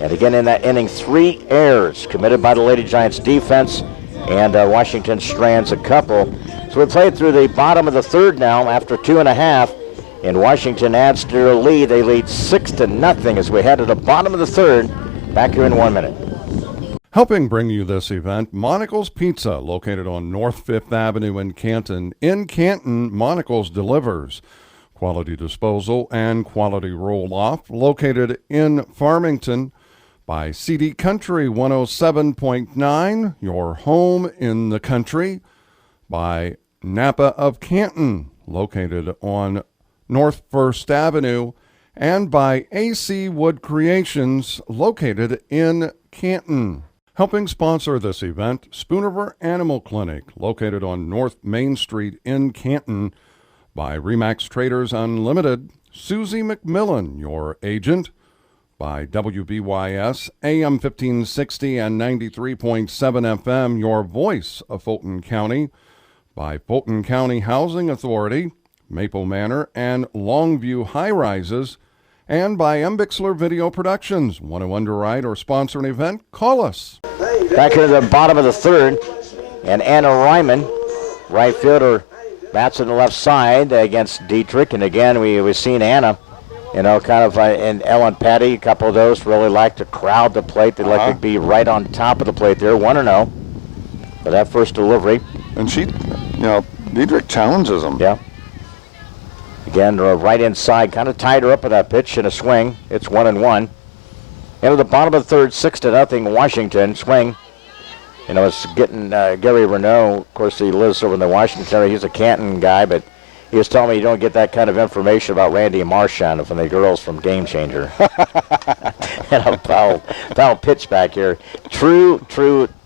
And again in that inning, 3 errors committed by the Lady Giants defense, and Washington strands a couple. So we played through the bottom of the third now after 2.5, and Washington adds to their lead. They lead 6-0 as we head to the bottom of the third. Back here in 1 minute. Helping bring you this event, Monocle's Pizza, located on North 5th Avenue in Canton. In Canton, Monocle's delivers quality disposal and quality roll-off, located in Farmington by CD Country 107.9, your home in the country, by Napa of Canton, located on North 1st Avenue, and by AC Wood Creations, located in Canton. Helping sponsor this event, Spooniver Animal Clinic, located on North Main Street in Canton, by Remax Traders Unlimited, Susie McMillan, your agent, by WBYS, AM 1560 and 93.7 FM, your voice of Fulton County, by Fulton County Housing Authority, Maple Manor, and Longview High Rises, and by Bixler Video Productions. Want to underwrite or sponsor an event? Call us. Back here at the bottom of the third, and Anna Ryman, right fielder, bats on the left side against Dietrich. And again, we've seen Anna, kind of, and Ellen Patty, a couple of those really like to crowd the plate. They like to be right on top of the plate there, 1-0 for that first delivery. And she, Dietrich challenges them. Yeah. Again, right inside, kind of tied her up with that pitch and a swing. It's 1-1. Into the bottom of the third, 6-0 Washington. Swing. It's getting Gary Renault. Of course, he lives over in the Washington area. He's a Canton guy, but he was telling me you don't get that kind of information about Randy Marchand from the girls from Game Changer. And a foul pitch back here. True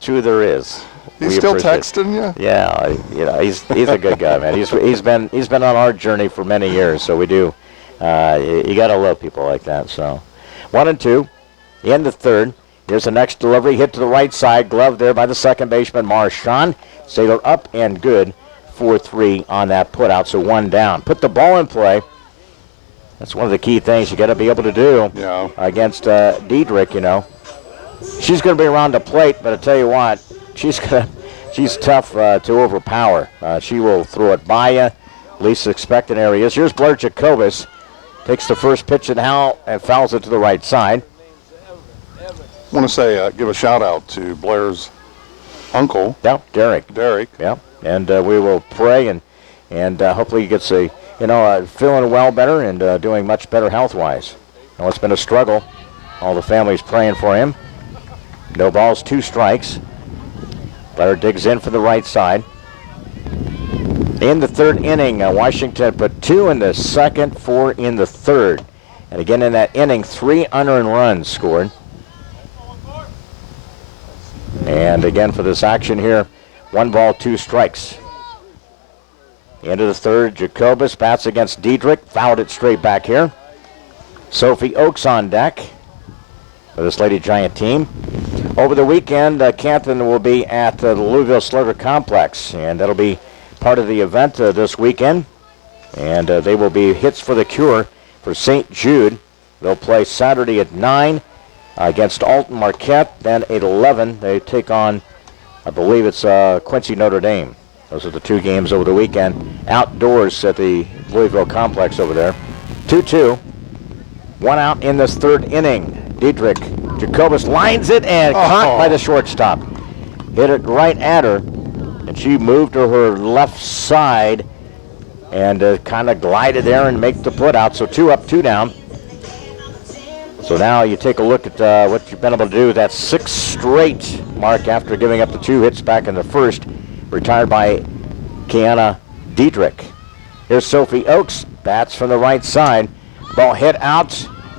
there is. He's still texting you? Yeah, he's a good guy, man. He's been on our journey for many years, so we do. You got to love people like that. So, 1-2, in the third, Here's the next delivery, hit to the right side, glove there by the second baseman, Marchand. Sailor up and good, 4-3 on that putout, so one down. Put the ball in play. That's one of the key things you got to be able to do against Diedrich, you know. She's going to be around the plate, but I tell you what, she's tough to overpower. She will throw it by you, least expected areas. Here's Blair Jacobus, takes the first pitch and fouls it to the right side. I want to say, give a shout out to Blair's uncle. Yeah, Derek. Yeah, and we will pray and hopefully he gets feeling well better and doing much better health-wise. It's been a struggle. All the family's praying for him. No balls, 2 strikes. Blair digs in for the right side. In the third inning, Washington put 2 in the second, 4 in the third. And again in that inning, 3 unearned runs scored. And again for this action here, 1 ball, 2 strikes. End of the third, Jacobus bats against Diedrich, fouled it straight back here. Sophie Oakes on deck for this Lady Giant team. Over the weekend, Canton will be at the Louisville Slugger Complex, and that'll be part of the event this weekend. And they will be Hits for the Cure for St. Jude. They'll play Saturday at 9 against Alton Marquette. Then at 11, they take on, I believe it's Quincy Notre Dame. Those are the 2 games over the weekend. Outdoors at the Louisville Complex over there. 2-2. 1 out in this third inning. Diedrich Jacobus lines it and caught by the shortstop. Hit it right at her, and she moved to her left side and kind of glided there and make the put out. So 2 up, 2 down. So now you take a look at what you've been able to do. That's 6 straight, Mark, after giving up the 2 hits back in the first. Retired by Kiana Diedrich. Here's Sophie Oakes, bats from the right side. Ball hit out.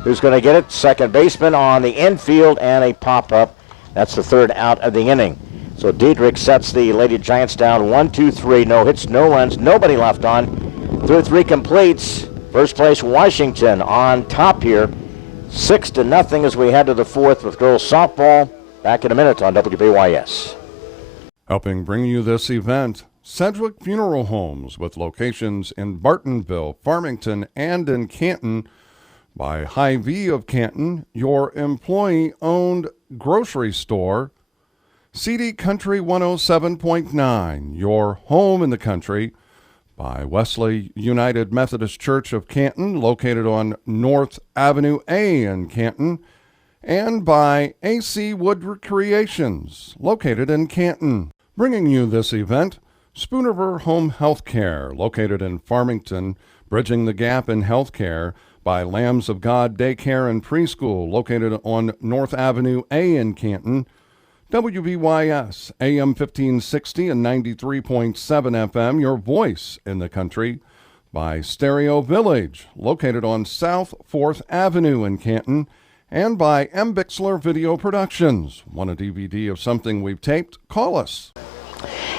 Who's going to get it? Second baseman on the infield and a pop-up. That's the third out of the inning. So Diedrich sets the Lady Giants down 1-2-3. No hits, no runs, nobody left on. Through 3 completes. First place Washington on top here. 6-0 as we head to the 4th with girls softball. Back in a minute on WBYS. Helping bring you this event, Sedgwick Funeral Homes, with locations in Bartonville, Farmington, and in Canton. By Hy-Vee of Canton, your employee-owned grocery store. CD Country 107.9, your home in the country. By Wesley United Methodist Church of Canton, located on North Avenue A in Canton. And by AC Wood Recreations, located in Canton. Bringing you this event, Spooniver Home Health Care, located in Farmington, bridging the gap in health care. By Lambs of God Daycare and Preschool, located on North Avenue A in Canton. WBYS, AM 1560 and 93.7 FM, your voice in the country. By Stereo Village, located on South 4th Avenue in Canton. And by M. Bixler Video Productions. Want a DVD of something we've taped? Call us.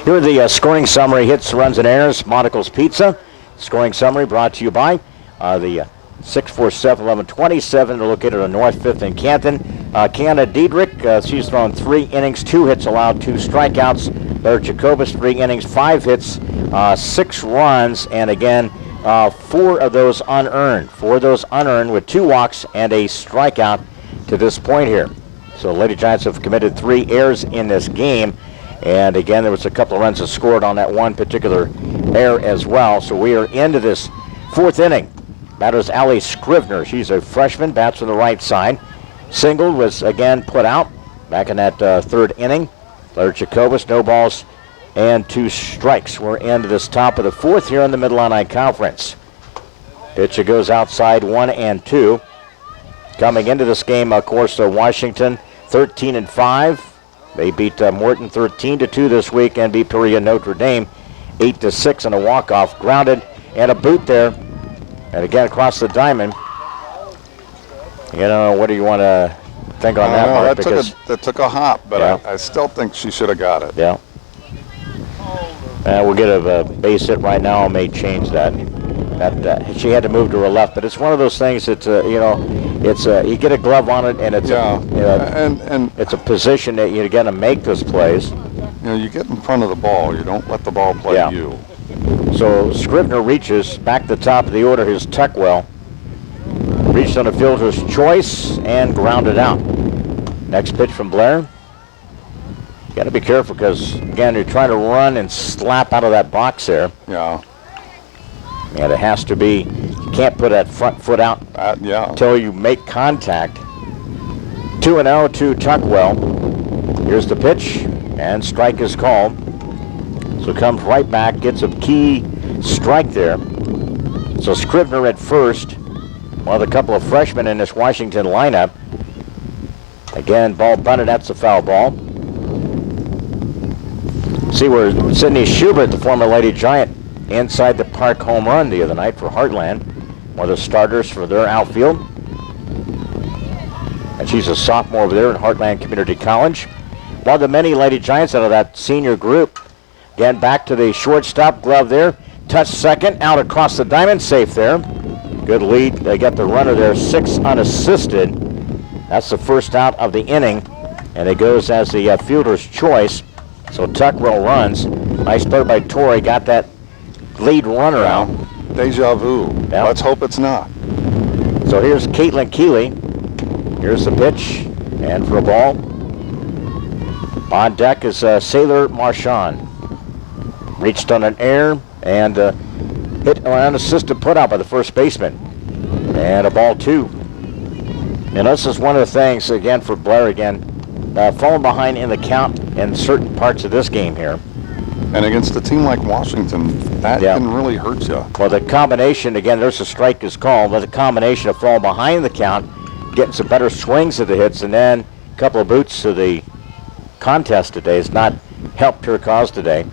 Here are the scoring summary, hits, runs, and errors. Monocle's Pizza. Scoring summary brought to you by the 647-1127. They're located on North 5th in Canton. Kiana Diedrich, she's thrown 3 innings, 2 hits allowed, 2 strikeouts. Blair Jacobus, 3 innings, 5 hits, 6 runs, and again, 4 of those unearned. 4 of those unearned with 2 walks and a strikeout to this point here. So Lady Giants have committed 3 errors in this game. And again, there was a couple of runs that scored on that one particular error as well. So we are into this 4th inning. Batters Allie Scrivener. She's a freshman, bats from the right side. Single was again put out back in that 3rd inning. Blair Jacobus, no balls and 2 strikes. We're into this top of the 4th here in the Mid-Illini Conference. Pitch goes outside 1-2. Coming into this game, of course, Washington 13-5. They beat Morton 13-2 this week and beat Peoria Notre Dame 8-6 on a walk-off. Grounded and a boot there. And again, across the diamond. You know, what do you want to think on that, Mark? That took a hop, but yeah. I still think she should have got it. Yeah. We'll get a base hit right now. I may change that. That she had to move to her left, but it's one of those things that it's you get a glove on it, and it's and it's a position that you're going to make those plays. You get in front of the ball. You don't let the ball play you. So Scrivener reaches back to the top of the order. Here's Tuckwell. Reached on a fielder's choice and grounded out. Next pitch from Blair. Got to be careful because, again, you're trying to run and slap out of that box there. Yeah. And it has to be, you can't put that front foot out until you make contact. 2-0 to Tuckwell. Here's the pitch, and strike is called. So comes right back, gets a key strike there. So Scrivener at first, one of the couple of freshmen in this Washington lineup. Again, ball bunted, that's a foul ball. See where Sydney Schubert, the former Lady Giant, inside the park home run the other night for Heartland. One of the starters for their outfield. And she's a sophomore over there at Heartland Community College. One of the many Lady Giants out of that senior group. Again, back to the shortstop, glove there. Touch second, out across the diamond, safe there. Good lead. They got the runner there, 6 unassisted. That's the first out of the inning. And it goes as the fielder's choice. So Tuckwell runs. Nice play by Torrey. Got that lead runner out. Deja vu. Yeah. Let's hope it's not. So here's Caitlin Keeley. Here's the pitch. And for a ball. On deck is Sailor Marchand. Reached on an air and hit an unassisted putout by the first baseman. And a ball 2. And this is one of the things, again, for Blair again, falling behind in the count in certain parts of this game here. And against a team like Washington, that can really hurt you. Well, the combination, again, there's a strike is called, but the combination of falling behind the count, getting some better swings at the hits, and then a couple of boots to the contest today has not helped her cause today.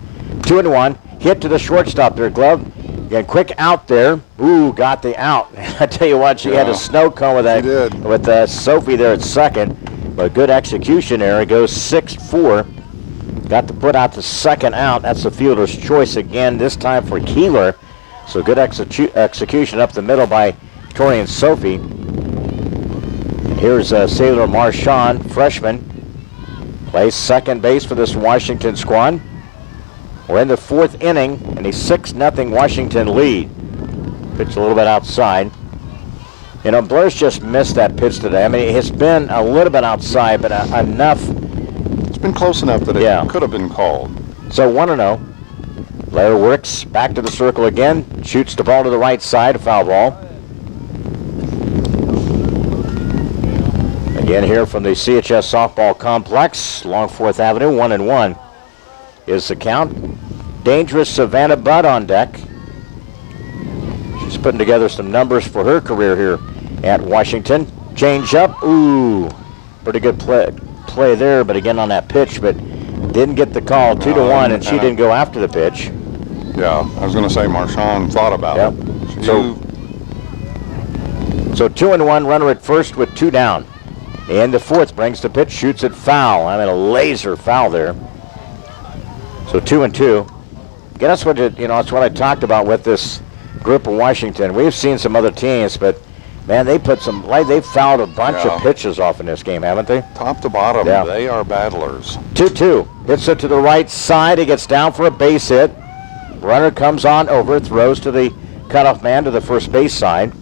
2-1, hit to the shortstop there, glove. Again, quick out there. Ooh, got the out. I tell you what, she had a snow cone with that. She did. With Sophie there at second. But good execution there. It goes 6-4. Got to put out the second out. That's the fielder's choice again, this time for Keeler. So good execution up the middle by Tori and Sophie. Here's Sailor Marchand, freshman. Plays second base for this Washington squad. We're in the 4th inning, and a 6-0 Washington lead. Pitch a little bit outside. You know, Blair's just missed that pitch today. I mean, it's been a little bit outside, but enough. It's been close enough that it could have been called. So 1-0. Blair works back to the circle again. Shoots the ball to the right side, a foul ball. Again here from the CHS softball complex, along 4th Avenue, 1-1 is the count. Dangerous Savannah Budd on deck. She's putting together some numbers for her career here at Washington. Change up, ooh, pretty good play there, but again on that pitch, but didn't get the call. 2-1, and she didn't go after the pitch. Yeah, I was going to say Marchand thought about it. So 2-1, runner at first with 2 down. And the 4th brings the pitch, shoots it foul. I mean, a laser foul there. So 2-2. Again, that's what that's what I talked about with this group of Washington. We've seen some other teams, but man, they fouled a bunch of pitches off in this game, haven't they? Top to bottom, they are battlers. 2-2. Hits it to the right side. He gets down for a base hit. Runner comes on over, throws to the cutoff man to the first base side.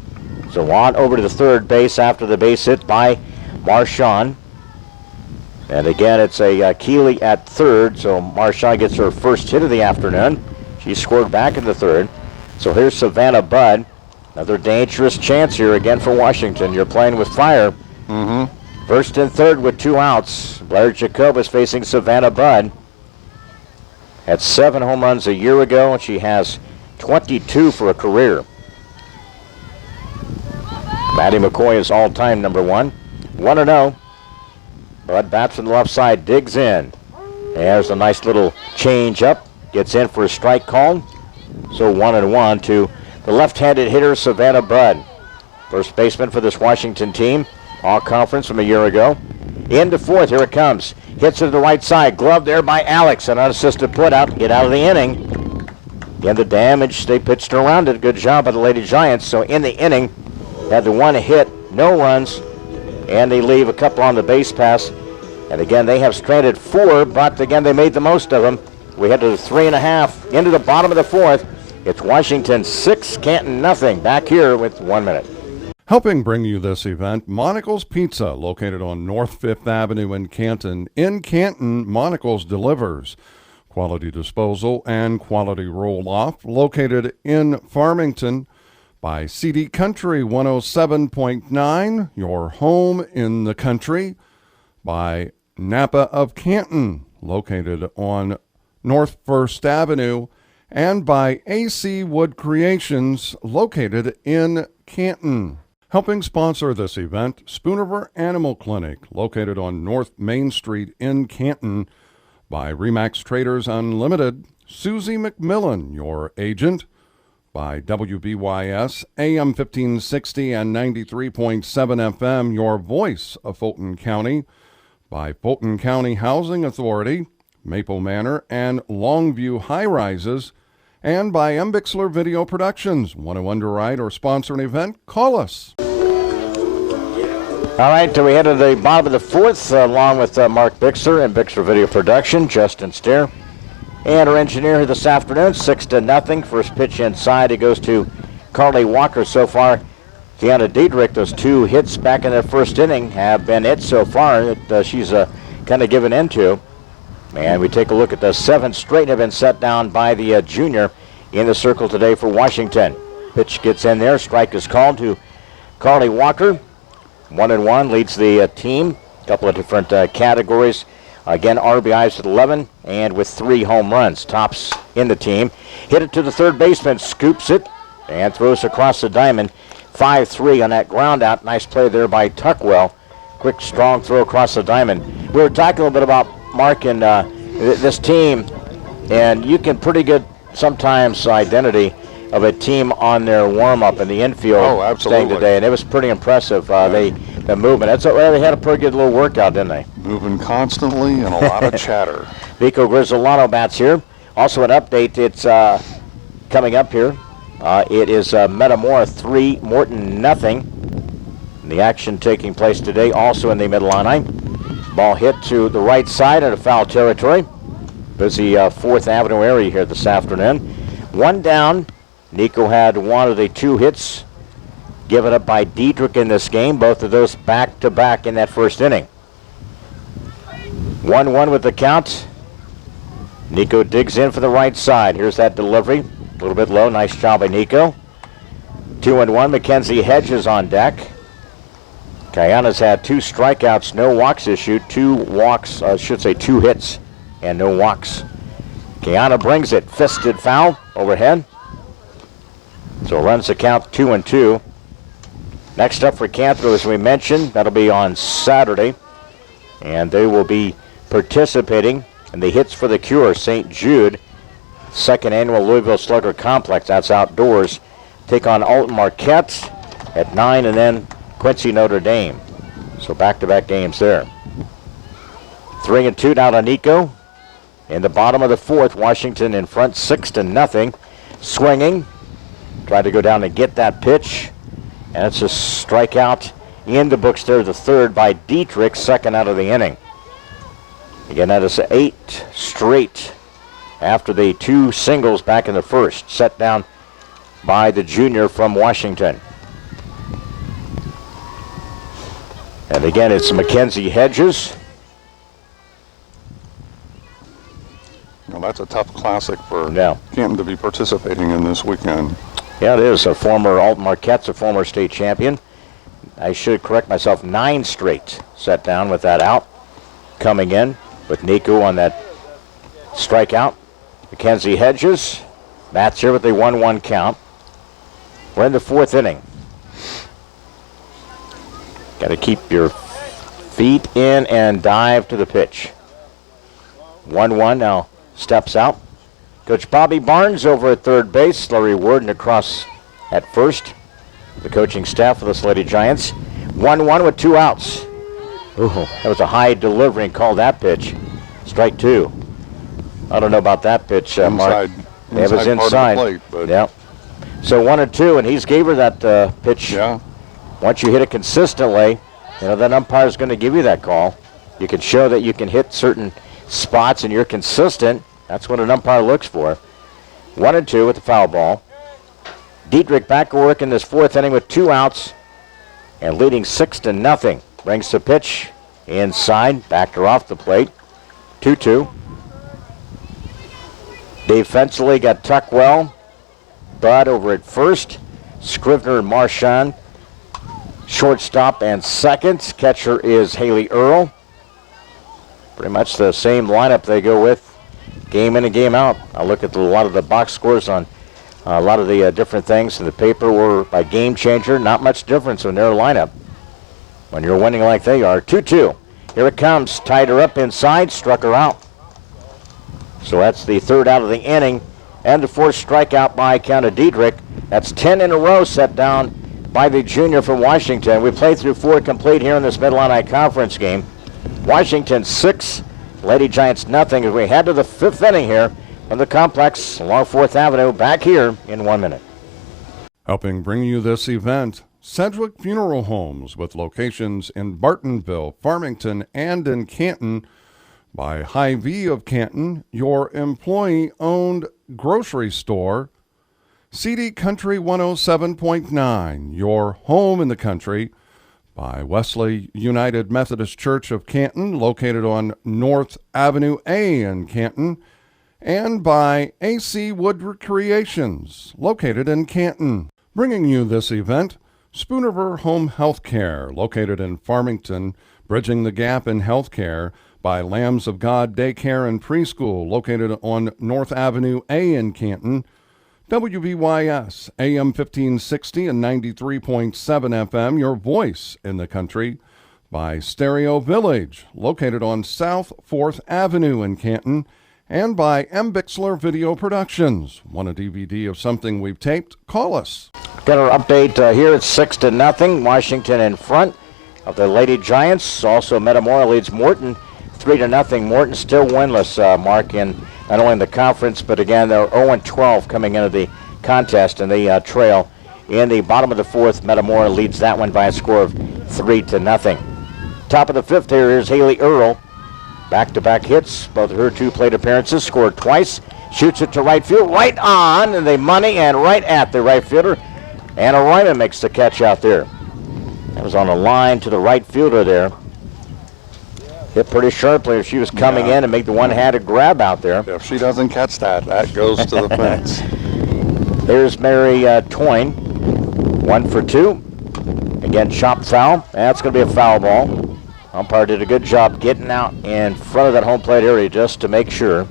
So on over to the third base after the base hit by Marchand. And again, it's a Keeley at third, so Marchand gets her first hit of the afternoon. She scored back in the third. So here's Savannah Budd. Another dangerous chance here again for Washington. You're playing with fire. First and third with 2 outs. Blair Jacobus facing Savannah Budd. Had 7 home runs a year ago, and she has 22 for a career. Maddie McCoy is all-time number 1. 1-0. Bud bats from the left side, digs in. There's a nice little change up. Gets in for a strike call. So 1-1 to the left-handed hitter, Savannah Budd. First baseman for this Washington team. All conference from a year ago. Into 4th, here it comes. Hits it to the right side. Glove there by Alex. An unassisted put out to get out of the inning. Again, the damage, they pitched around it. Good job by the Lady Giants. So in the inning, had the one hit, no runs, and they leave a couple on the base pass. And again, they have stranded 4, but again, they made the most of them. We head to the 3.5 into the bottom of the 4th. It's Washington 6, Canton nothing. Back here with 1 minute. Helping bring you this event, Monocle's Pizza, located on North 5th Avenue in Canton. In Canton, Monocle's delivers quality disposal and quality roll-off, located in Farmington by CD Country 107.9, your home in the country, by Napa of Canton, located on North 1st Avenue, and by AC Wood Creations, located in Canton. Helping sponsor this event, Spooniver Animal Clinic, located on North Main Street in Canton, by Remax Traders Unlimited, Susie McMillan, your agent, by WBYS, AM 1560 and 93.7 FM, your voice of Fulton County, by Fulton County Housing Authority, Maple Manor, and Longview High Rises, and by M. Bixler Video Productions. Want to underwrite or sponsor an event? Call us. All right, so we head to the bottom of the 4th, along with Mark Bixler and Bixler Video Production, Justin Steer, and our engineer here this afternoon, 6-0. First pitch inside, it goes to Carly Walker. So far, Kiana Diedrich, those 2 hits back in that first inning have been it so far that she's kind of given into. And we take a look at the 7 straight have been set down by the junior in the circle today for Washington. Pitch gets in there. Strike is called to Carly Walker. 1-1 leads the team. A couple of different categories. Again, RBIs at 11 and with 3 home runs. Tops in the team. Hit it to the third baseman. Scoops it and throws across the diamond. 5-3 on that ground out. Nice play there by Tuckwell. Quick, strong throw across the diamond. We were talking a little bit about Mark and this team, and you can pretty good sometimes identity of a team on their warm-up in the infield thing today, and it was pretty impressive. The movement. They had a pretty good little workout, didn't they? Moving constantly and a lot of chatter. Vico Grizzolano bats here. Also an update. It's coming up here. It is Metamora 3, Morton nothing. The action taking place today, also in the Mid-Illini. Ball hit to the right side into foul territory. Busy 4th Avenue area here this afternoon. 1 down. Nico had one of the 2 hits given up by Diedrich in this game. Both of those back-to-back in that first inning. 1-1 with the count. Nico digs in for the right side. Here's that delivery. A little bit low. Nice job by Nico. 2-1. Mackenzie Hedges on deck. Kayana's had 2 strikeouts, no walks issued, 2 hits, and no walks. Kayana brings it, fisted foul overhead. So runs the count 2-2. Next up for Canton, as we mentioned, that'll be on Saturday, and they will be participating in the Hits for the Cure St. Jude 2nd Annual Louisville Slugger Complex. That's outdoors. Take on Alton Marquette at 9, and then Quincy Notre Dame. So back-to-back games there. 3-2 now to Nico. In the bottom of the 4th, Washington in front 6-0. Swinging. Tried to go down and get that pitch. And it's a strikeout in the books there, the 3rd by Dietrich, 2nd out of the inning. Again, that is 8 straight after the 2 singles back in the 1st, set down by the junior from Washington. And again, it's Mackenzie Hedges. Well, that's a tough classic for Yeah. Canton to be participating in this weekend. Yeah, it is. A former Alton Marquette's a former state champion. I should correct myself, 9 straight set down with that out. Coming in with Nico on that strikeout. Mackenzie Hedges. Bats here with a 1-1 count. We're in the 4th inning. Got to keep your feet in and dive to the pitch. 1-1 now steps out. Coach Bobby Barnes over at third base. Larry Worden across at first. The coaching staff of the Lady Giants. 1-1 with 2 outs. Ooh, that was a high delivery and called that pitch. Strike 2. I don't know about that pitch, Mark. It was inside. Part of the plate, but yeah. So 1-2, and he's gave her that pitch. yeah. Once you hit it consistently, that umpire's going to give you that call. You can show that you can hit certain spots and you're consistent. That's what an umpire looks for. 1-2 with the foul ball. Dietrich back to work in this fourth inning with 2 outs and leading 6-0. Brings the pitch inside, backed her off the plate. 2-2. Defensively got Tuckwell, Bud over at first, Scrivener and Marchand, shortstop and second. Catcher is Haley Earl. Pretty much the same lineup they go with game in and game out. I look at a lot of the box scores on a lot of the different things in the paper were by game changer. Not much difference in their lineup when you're winning like they are. 2-2. Here it comes. Tied her up inside, struck her out. So that's the third out of the inning and the fourth strikeout by Canton Dietrich. That's 10 in a row set down by the junior from Washington. We played through 4 complete here in this Mid-Illini Conference game. Washington 6, Lady Giants nothing as we head to the 5th inning here from the complex along 4th Avenue, back here in 1 minute. Helping bring you this event, Sedgwick Funeral Homes with locations in Bartonville, Farmington, and in Canton. By Hy-Vee of Canton, your employee-owned grocery store. CD Country 107.9, your home in the country. By Wesley United Methodist Church of Canton, located on North Avenue A in Canton. And by AC Wood Recreations, located in Canton. Bringing you this event, Spooniver Home Health Care, located in Farmington, bridging the gap in health care. By Lambs of God Daycare and Preschool, located on North Avenue A in Canton. WVYS, AM 1560 and 93.7 FM, your voice in the country. By Stereo Village, located on South 4th Avenue in Canton. And by M. Bixler Video Productions. Want a DVD of something we've taped? Call us. Got our update here. It's 6-0. Washington in front of the Lady Giants. Also, Metamora leads Morton 3-0. Morton still winless, Mark, in not only in the conference, but again, they're 0-12 coming into the contest in the trail. In the bottom of the 4th, Metamora leads that one by a score of 3-0. Top of the 5th here is Haley Earl. Back-to-back hits, both of her 2 plate appearances, scored twice. Shoots it to right field, right on, and the money, and right at the right fielder. Anna Ryman makes the catch out there. That was on the line to the right fielder there. Hit pretty sharply if she was coming in and make the one-handed grab out there. If she doesn't catch that, that goes to the fence. There's Mary Toyne, 1 for 2. Again, chopped foul. That's going to be a foul ball. Umpire did a good job getting out in front of that home plate area just to make sure.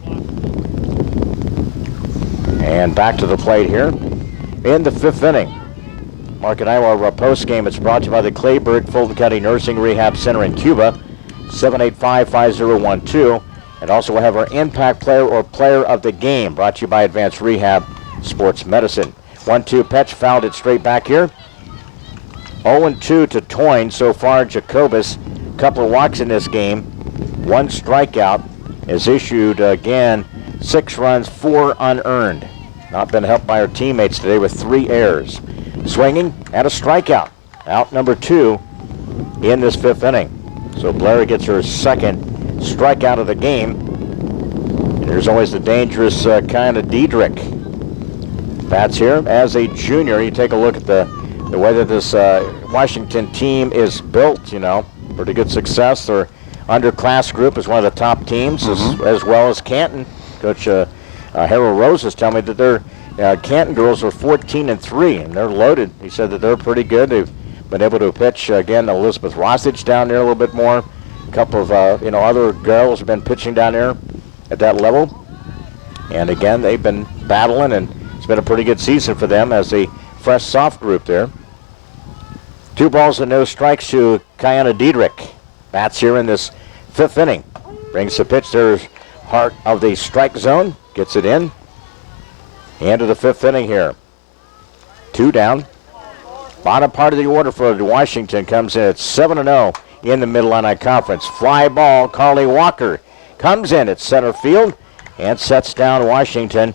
And back to the plate here in the 5th inning. Mark and I, our post game, it's brought to you by the Clayburgh Fulton County Nursing Rehab Center in Cuba. 785-5012. And also we'll have our impact player or player of the game brought to you by Advanced Rehab Sports Medicine. 1-2 pitch, fouled it straight back here. 0-2 to Toyne so far. Jacobus, couple of walks in this game. 1 strikeout is issued again. 6 runs, 4 unearned. Not been helped by her teammates today with 3 errors. Swinging and a strikeout. Out number 2 in this 5th inning. So Blair gets her 2nd strikeout of the game. And there's always the dangerous kind of Dietrich. Bats here as a junior. You take a look at the way that this Washington team is built, Pretty good success. Their underclass group is one of the top teams, as well as Canton. Coach Harold Rose is telling me that their Canton girls are 14-3, and they're loaded. He said that they're pretty good. They've been able to pitch, again, Elizabeth Rossage down there a little bit more. A couple of, other girls have been pitching down there at that level. And, again, they've been battling, and it's been a pretty good season for them as a fresh soft group there. 2 balls and no strikes to Kiana Dietrich. Bats here in this 5th inning. Brings the pitch. There's heart of the strike zone. Gets it in. Into the 5th inning here. 2 down. Bottom part of the order for Washington comes in at 7-0 in the Mid-Illini Conference. Fly ball, Carly Walker comes in at center field and sets down Washington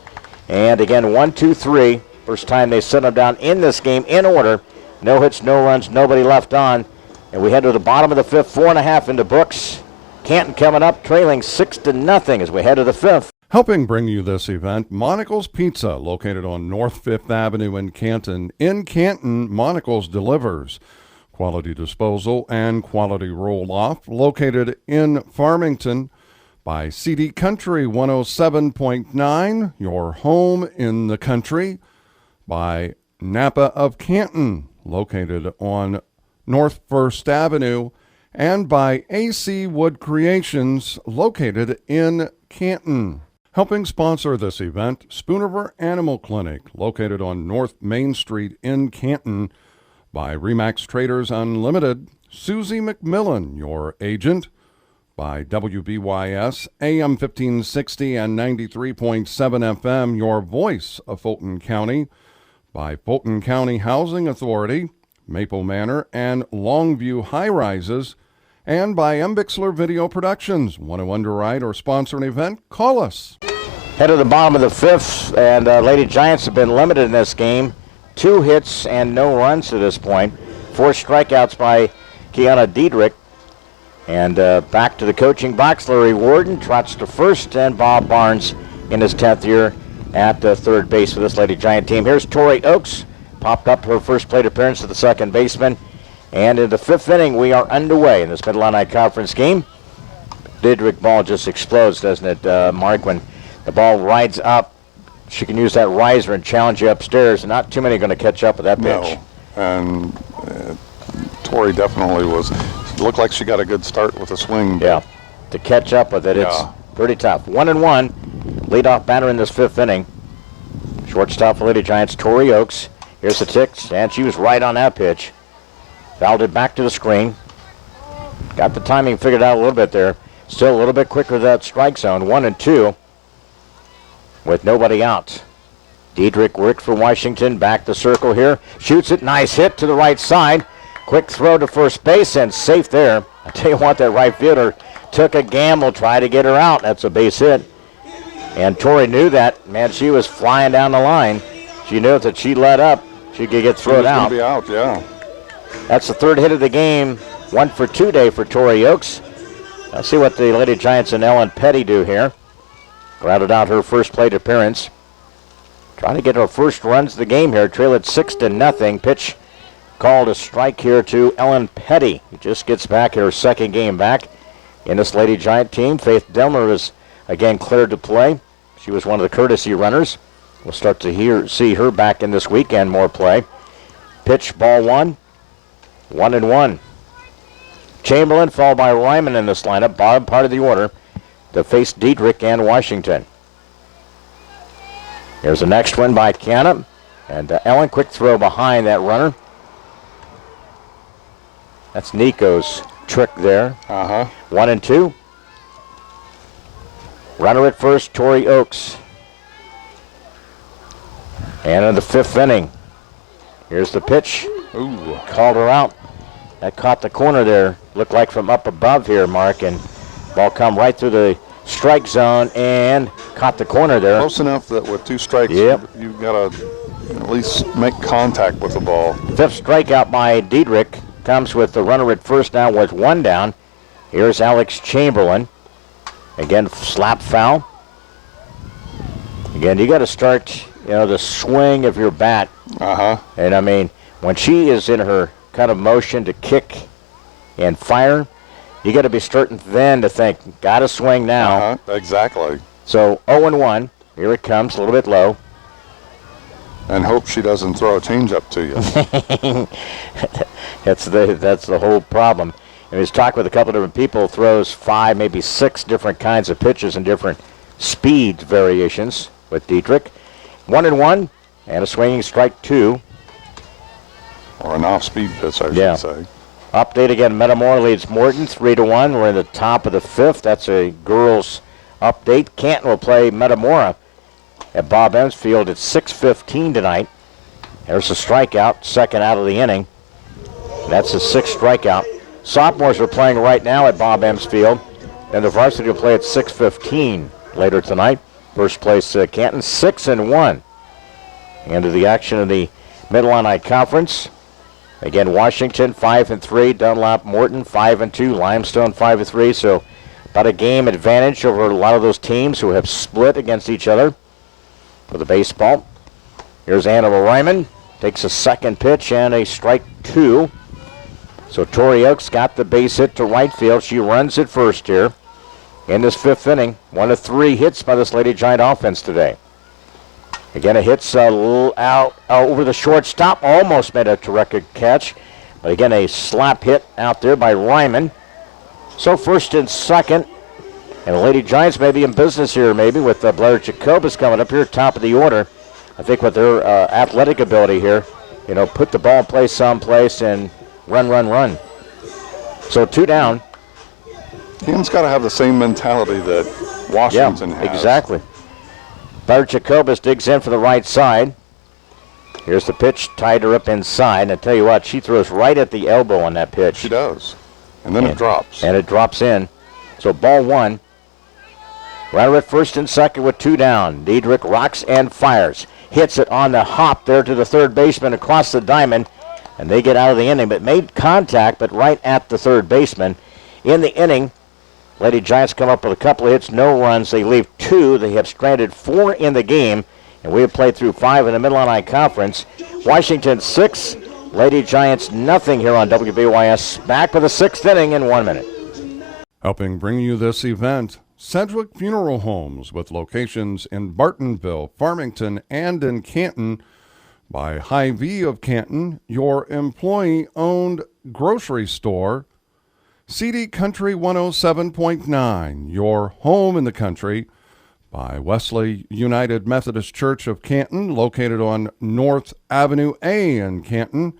And again, 1, 2, 3. First time they set them down in this game in order. No hits, no runs, nobody left on. And we head to the bottom of the fifth, 4.5 into books. Canton coming up, trailing 6-0 as we head to the fifth. Helping bring you this event, Monocle's Pizza, located on North 5th Avenue in Canton. In Canton, Monocle's delivers quality disposal and quality roll-off, located in Farmington by CD Country 107.9, your home in the country, by Napa of Canton, located on North 1st Avenue, and by AC Wood Creations, located in Canton. Helping sponsor this event, Spooniver Animal Clinic, located on North Main Street in Canton, by Remax Traders Unlimited, Susie McMillan, your agent, by WBYS, AM 1560 and 93.7 FM, your voice of Fulton County, by Fulton County Housing Authority, Maple Manor, and Longview High Rises, and by M. Bixler Video Productions. Want to underwrite or sponsor an event? Call us. Head to the bottom of the fifth, and Lady Giants have been limited in this game. 2 hits and no runs to this point. 4 strikeouts by Kiana Diedrich. And back to the coaching box. Larry Warden trots to first, and Bob Barnes in his 10th year at third base for this Lady Giant team. Here's Tori Oakes. Popped up her first plate appearance to the second baseman. And in the fifth inning, we are underway in this Mid-Illini Conference game. Diedrich ball just explodes, doesn't it, Mark? When the ball rides up, she can use that riser and challenge you upstairs, and not too many are going to catch up with that pitch. No, and Tori definitely looked like she got a good start with a swing. Yeah, to catch up with it, it's pretty tough. 1-1, leadoff batter in this fifth inning. Shortstop for Lady Giants, Tori Oakes. Here's the ticks, and she was right on that pitch. Fouled it back to the screen. Got the timing figured out a little bit there. Still a little bit quicker to that strike zone. 1-2 with nobody out. Diedrich worked for Washington. Back the circle here. Shoots it. Nice hit to the right side. Quick throw to first base and safe there. I tell you what, that right fielder took a gamble, tried to get her out. That's a base hit. And Tori knew that. Man, she was flying down the line. She knew that she let up, she could get thrown out. Be out, yeah. That's the third hit of the game. 1 for 2 day for Tori Oakes. Let's see what the Lady Giants and Ellen Petty do here. Grounded out her first plate appearance. Trying to get her first runs of the game here. Trail it 6-0. Pitch called a strike here to Ellen Petty. Who just gets back her second game back in this Lady Giant team. Faith Delmer is again cleared to play. She was one of the courtesy runners. We'll start to see her back in this weekend, more play. Pitch, ball 1. 1-1. Chamberlain followed by Ryman in this lineup, bottom part of the order, to face Diedrich and Washington. Here's the next one by Cannon. And Ellen, quick throw behind that runner. That's Nico's trick there. 1-2. Runner at first, Tori Oakes. And in the fifth inning, here's the pitch. Ooh. Called her out. That caught the corner there. Looked like from up above here, Mark, and ball come right through the strike zone and caught the corner there. Close enough that with 2 strikes, you've got to at least make contact with the ball. Fifth strikeout by Diedrich comes with the runner at first now with 1 down. Here's Alex Chamberlain. Again, slap foul. Again, you got to start, the swing of your bat. And I mean, when she is in her kind of motion to kick and fire, you got to be starting then to think, got to swing now. Exactly. So 0-1. Here it comes, a little bit low. And hope she doesn't throw a changeup to you. That's the whole problem. And he's talked with a couple of different people, throws 5, maybe 6 different kinds of pitches and different speed variations with Diedrich. 1-1 and a swinging strike 2. Or an off-speed pitch, I should say. Update again, Metamora leads Morton 3-1. We're in the top of the fifth. That's a girls' update. Canton will play Metamora at Bob Ems Field at 6:15 tonight. There's a strikeout, second out of the inning. That's a 6th strikeout. Sophomores are playing right now at Bob Ems Field, and the varsity will play at 6:15 later tonight. First place Canton 6-1. Into the action in the Mid-Illini Conference. Again, Washington 5-3, Dunlap Morton 5-2, Limestone 5-3. So about a game advantage over a lot of those teams who have split against each other. For the baseball, here's Anna Ryman. Takes a second pitch and a strike 2. So Tori Oakes got the base hit to right field. She runs it first here in this 5th inning. 1 of 3 hits by this Lady Giant offense today. Again, a hit's out over the shortstop. Almost made a terrific catch. But again, a slap hit out there by Ryman. So first and second. And the Lady Giants may be in business here, maybe, with Blair Jacobus coming up here, top of the order. I think with their athletic ability here, put the ball in play someplace and run. So 2 down. Canton's got to have the same mentality that Washington has. Exactly. Blair Jacobus digs in for the right side. Here's the pitch, tied her up inside. And I tell you what, she throws right at the elbow on that pitch. She does. And then it drops. And it drops in. So ball 1. Runner at first and second with 2 down. Diedrich rocks and fires. Hits it on the hop there to the third baseman across the diamond. And they get out of the inning, but made contact, but right at the third baseman. In the inning, Lady Giants come up with a couple of hits, no runs. They leave 2. They have stranded 4 in the game, and we have played through 5 in the Mid-Illini Conference. Washington 6, Lady Giants nothing here on WBYS. Back for the 6th inning in 1 minute. Helping bring you this event, Sedgwick Funeral Homes, with locations in Bartonville, Farmington, and in Canton. By Hy-Vee of Canton, your employee-owned grocery store. CD Country 107.9, your home in the country. By Wesley United Methodist Church of Canton, located on North Avenue A in Canton.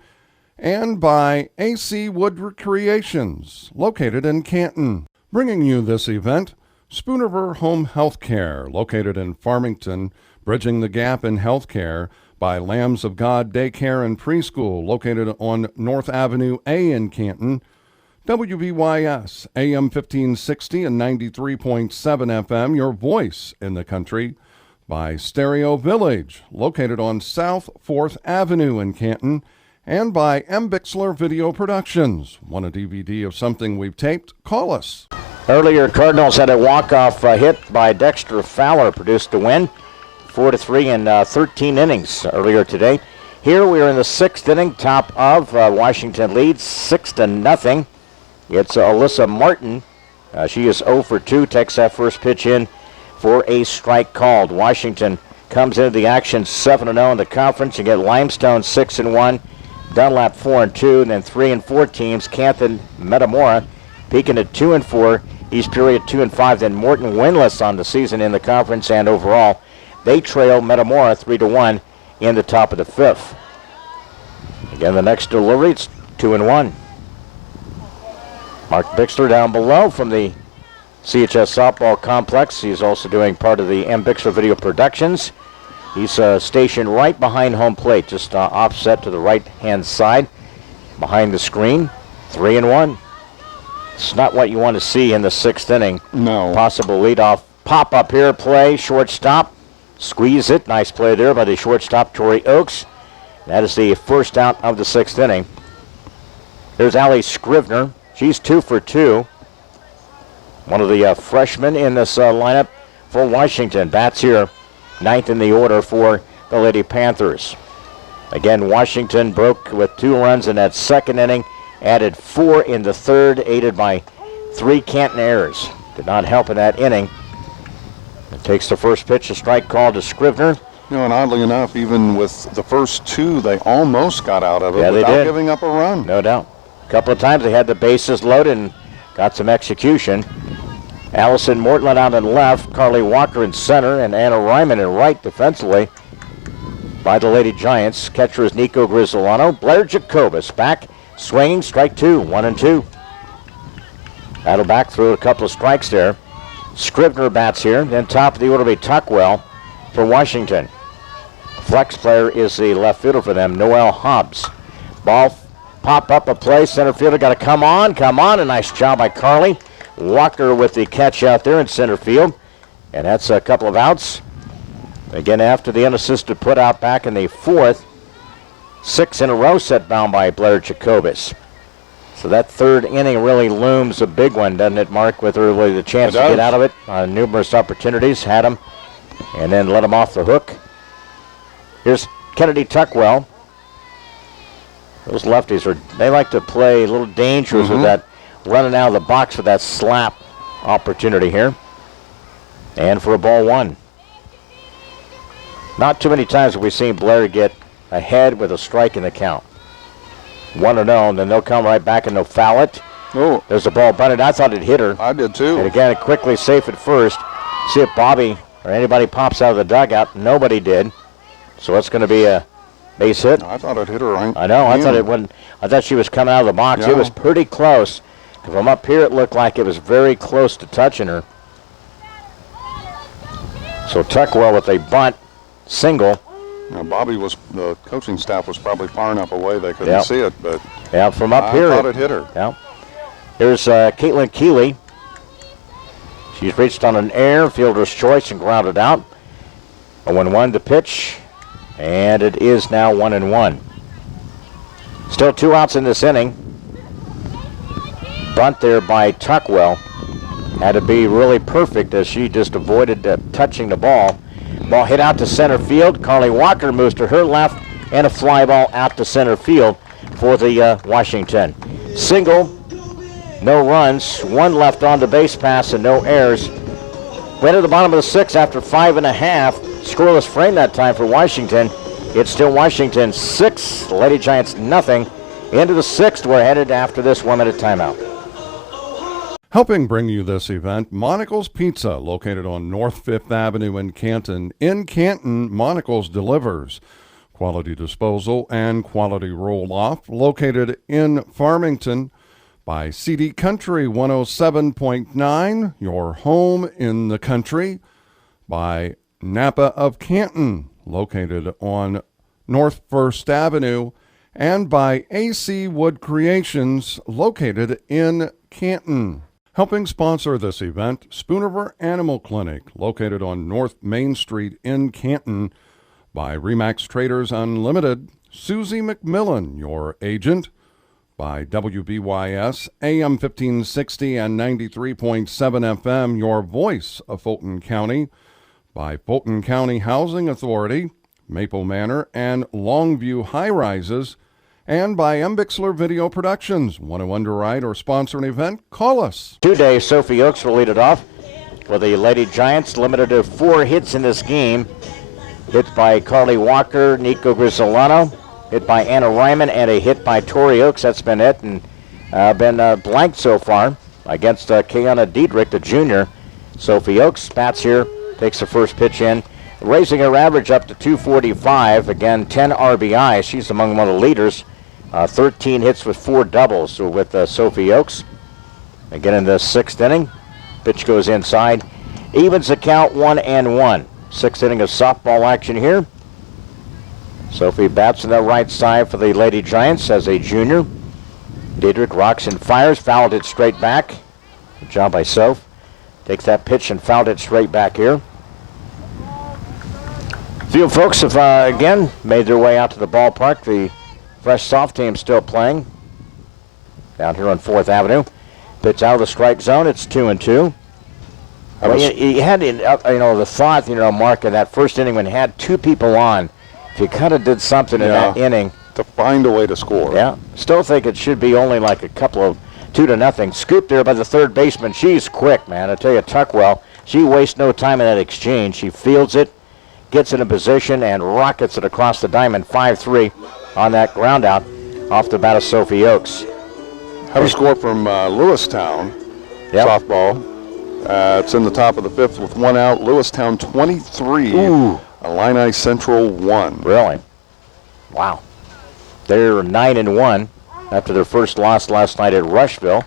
And by AC Wood Recreations, located in Canton. Bringing you this event, Spoonerver Home Health Care, located in Farmington, bridging the gap in health care. By Lambs of God Daycare and Preschool, located on North Avenue A in Canton. WBYS, AM 1560 and 93.7 FM, your voice in the country. By Stereo Village, located on South 4th Avenue in Canton. And by M. Bixler Video Productions. Want a DVD of something we've taped? Call us. Earlier, Cardinals had a walk-off hit by Dexter Fowler, produced the win. 4-3 in 13 innings earlier today. Here we are in the 6th inning, top of Washington leads 6-0. It's Alyssa Martin. She is 0 for 2, takes that first pitch in for a strike called. Washington comes into the action 7-0 in the conference. You get Limestone 6-1, Dunlap 4-2, and then 3-4 teams. Canton, Metamora peaking at 2-4, East Peoria 2-5, then Morton winless on the season in the conference and overall. They trail Metamora 3-1 in the top of the 5th. Again, the next delivery, it's 2-1. Mark Bixler down below from the CHS Softball Complex. He's also doing part of the M. Bixler Video Productions. He's stationed right behind home plate, just offset to the right-hand side, behind the screen. 3-1. It's not what you want to see in the 6th inning. No. Possible leadoff pop-up here, play, shortstop. Squeeze it. Nice play there by the shortstop, Tori Oakes. That is the first out of the 6th inning. There's Allie Scrivener. She's 2 for 2. One of the freshmen in this lineup for Washington. Bats here, 9th in the order for the Lady Panthers. Again, Washington broke with 2 runs in that 2nd inning. Added 4 in the 3rd, aided by 3 Canton errors. Did not help in that inning. It takes the first pitch, a strike call to Scrivener. And oddly enough, even with the first 2, they almost got out of it without giving up a run. No doubt. A couple of times they had the bases loaded and got some execution. Allison Mortland out in left, Carly Walker in center, and Anna Ryman in right defensively by the Lady Giants. Catcher is Nico Grisolano. Blair Jacobus back, swinging, strike 2, 1-2. Battle back through a couple of strikes there. Scrivener bats here. Then top of the order will be Tuckwell for Washington. Flex player is the left fielder for them, Noel Hobbs. Ball pop up a play. Center fielder got to come on. A nice job by Carly. Walker with the catch out there in center field. And that's a couple of outs. Again, after the unassisted put out back in the fourth, 6 in a row set bound by Blair Jacobus. So that third inning really looms a big one, doesn't it, Mark, with really the chance to get out of it. Numerous opportunities, had them, and then let them off the hook. Here's Kennedy Tuckwell. Those lefties, they like to play a little dangerous with that running out of the box with that slap opportunity here. And for a ball one. Not too many times have we seen Blair get ahead with a strike in the count. 1-0, and then they'll come right back and they'll foul it. Oh, There's a ball bunted. I thought it hit her. I did too. And again, quickly safe at first. See if Bobby or anybody pops out of the dugout. Nobody did. So it's going to be a base hit. I thought it hit her right. I know. I thought it wouldn't. I thought she was coming out of the box. Yeah. It was pretty close. From up here, it looked like it was very close to touching her. So Tuckwell with a bunt single. Now, the coaching staff was probably far enough away they couldn't see it, but yeah, from up here. I thought it hit her. Yeah. Here's Caitlin Keeley. She's reached on an air, fielder's choice, and grounded out. A 1-1 to pitch, and it is now 1-1. Still 2 outs in this inning. Bunt there by Tuckwell. Had to be really perfect as she just avoided touching the ball. Ball hit out to center field. Carly Walker moves to her left, and a fly ball out to center field for the Washington. Single, no runs, 1 left on the base pass, and no errors. Went to the bottom of the 6th after 5.5. Scoreless frame that time for Washington. It's still Washington 6, the Lady Giants nothing. Into the 6th, we're headed after this 1-minute timeout. Helping bring you this event, Monocle's Pizza, located on North 5th Avenue in Canton. In Canton, Monocle's delivers quality disposal and quality roll-off, located in Farmington by CD Country 107.9, your home in the country, by Napa of Canton, located on North 1st Avenue, and by AC Wood Creations, located in Canton. Helping sponsor this event, Spooniver Animal Clinic, located on North Main Street in Canton, by Remax Traders Unlimited, Susie McMillan, your agent, by WBYS, AM 1560 and 93.7 FM, your voice of Fulton County, by Fulton County Housing Authority, Maple Manor, and Longview High Rises, and by M. Bixler Video Productions. Want to underwrite or sponsor an event? Call us. Today, Sophie Oakes will lead it off for the Lady Giants, limited to 4 hits in this game. Hit by Carly Walker, Nico Grisolano, hit by Anna Ryman, and a hit by Tori Oakes. That's been it, and been blanked so far against Kiana Diedrich, the junior. Sophie Oakes bats here, takes the first pitch in, raising her average up to 245. Again, 10 RBI. She's among one of the leaders. 13 hits with 4 doubles with Sophie Oakes. Again in the 6th inning. Pitch goes inside. Evens the count 1-1. 6th inning of softball action here. Sophie bats on the right side for the Lady Giants as a junior. Diedrich rocks and fires. Fouled it straight back. Good job by Soph. Takes that pitch and fouled it straight back here. Few folks have, again, made their way out to the ballpark. The Fresh Soft team still playing down here on 4th Avenue. Pitch out of the strike zone. It's 2-2. You had, the thought, Mark, in that first inning when you had 2 people on, if you kind of did something in that inning. To find a way to score. Yeah. Still think it should be only like a couple of 2-0. Scoop there by the third baseman. She's quick, man. I tell you, Tuckwell, she wastes no time in that exchange. She fields it, gets in a position, and rockets it across the diamond. 5-3 on that ground out off the bat of Sophie Oakes. Have a score from Lewistown softball. It's in the top of the 5th with 1 out. Lewistown 23, Illini Central 1. Really? Wow. They're 9-1 after their first loss last night at Rushville.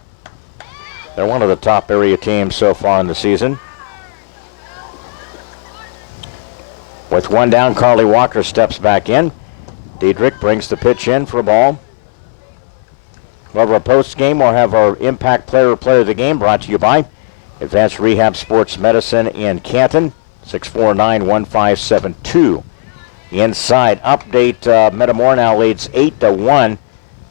They're one of the top area teams so far in the season. With 1 down, Carly Walker steps back in. Diedrich brings the pitch in for a ball. We'll have our post game. We'll have our impact player of the game brought to you by Advanced Rehab Sports Medicine in Canton, 649-1572. Inside update, Metamora now leads 8-1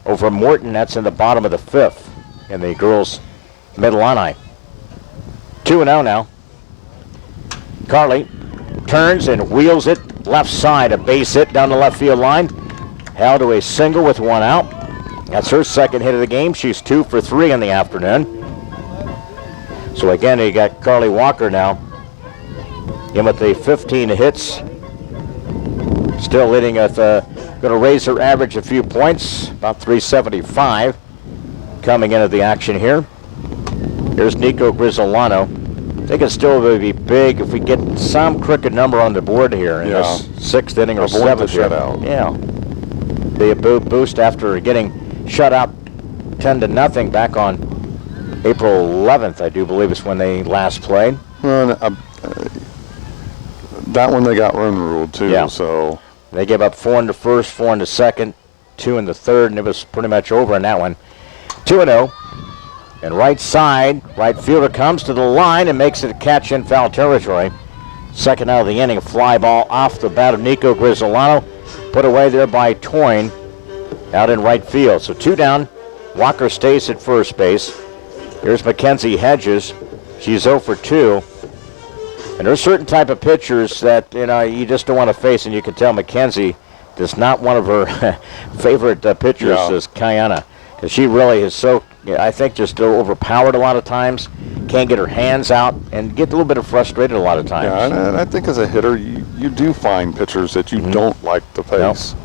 over Morton. That's in the bottom of the fifth in the girls' Mid-Illini. 2-0 now. Carly turns and wheels it left side, a base hit down the left field line. Held to a single with one out. That's her second hit of the game. She's 2 for 3 in the afternoon. So again, you got Carly Walker now in with the 15 hits. Still leading at, going to raise her average a few points, about 375 coming into the action here. Here's Nico Grisolano. I think it's still be big if we get some crooked number on the board here in this sixth inning or seventh shutout. Yeah. Be a boost after getting shut out 10-0 back on April 11th, I do believe is when they last played. Well, that one they got run ruled too. Yeah. So they gave up 4 in the first, 4 in the second, 2 in the third, and it was pretty much over in that one. 2-0. And right side, right fielder comes to the line and makes it a catch in foul territory. Second out of the inning, fly ball off the bat of Nico Grisolano. Put away there by Toyne out in right field. So 2 down. Walker stays at first base. Here's Mackenzie Hedges. She's 0 for 2. And there's certain type of pitchers that, you just don't want to face, and you can tell Mackenzie is not one of her favorite pitchers is Kiana. Because she really is so, I think, just overpowered a lot of times. Can't get her hands out and get a little bit of frustrated a lot of times. Yeah, and I think as a hitter, you do find pitchers that you don't like to face.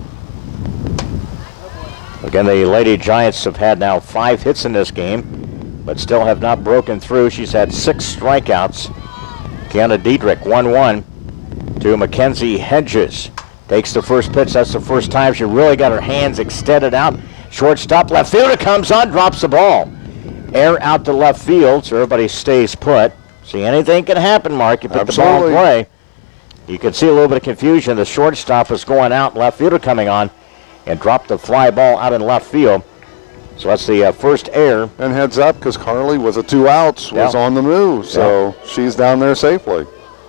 Again, the Lady Giants have had now 5 hits in this game, but still have not broken through. She's had 6 strikeouts. Kiana Diedrich, 1-1 to Mackenzie Hedges. Takes the first pitch. That's the first time she really got her hands extended out. Shortstop, left fielder comes on, drops the ball. Air out to left field, so everybody stays put. See, anything can happen, Mark. You put the ball in play. You can see a little bit of confusion. The shortstop is going out, left fielder coming on, and dropped the fly ball out in left field. So that's the first error. And heads up, because Carly was a 2 outs, was on the move, so she's down there safely.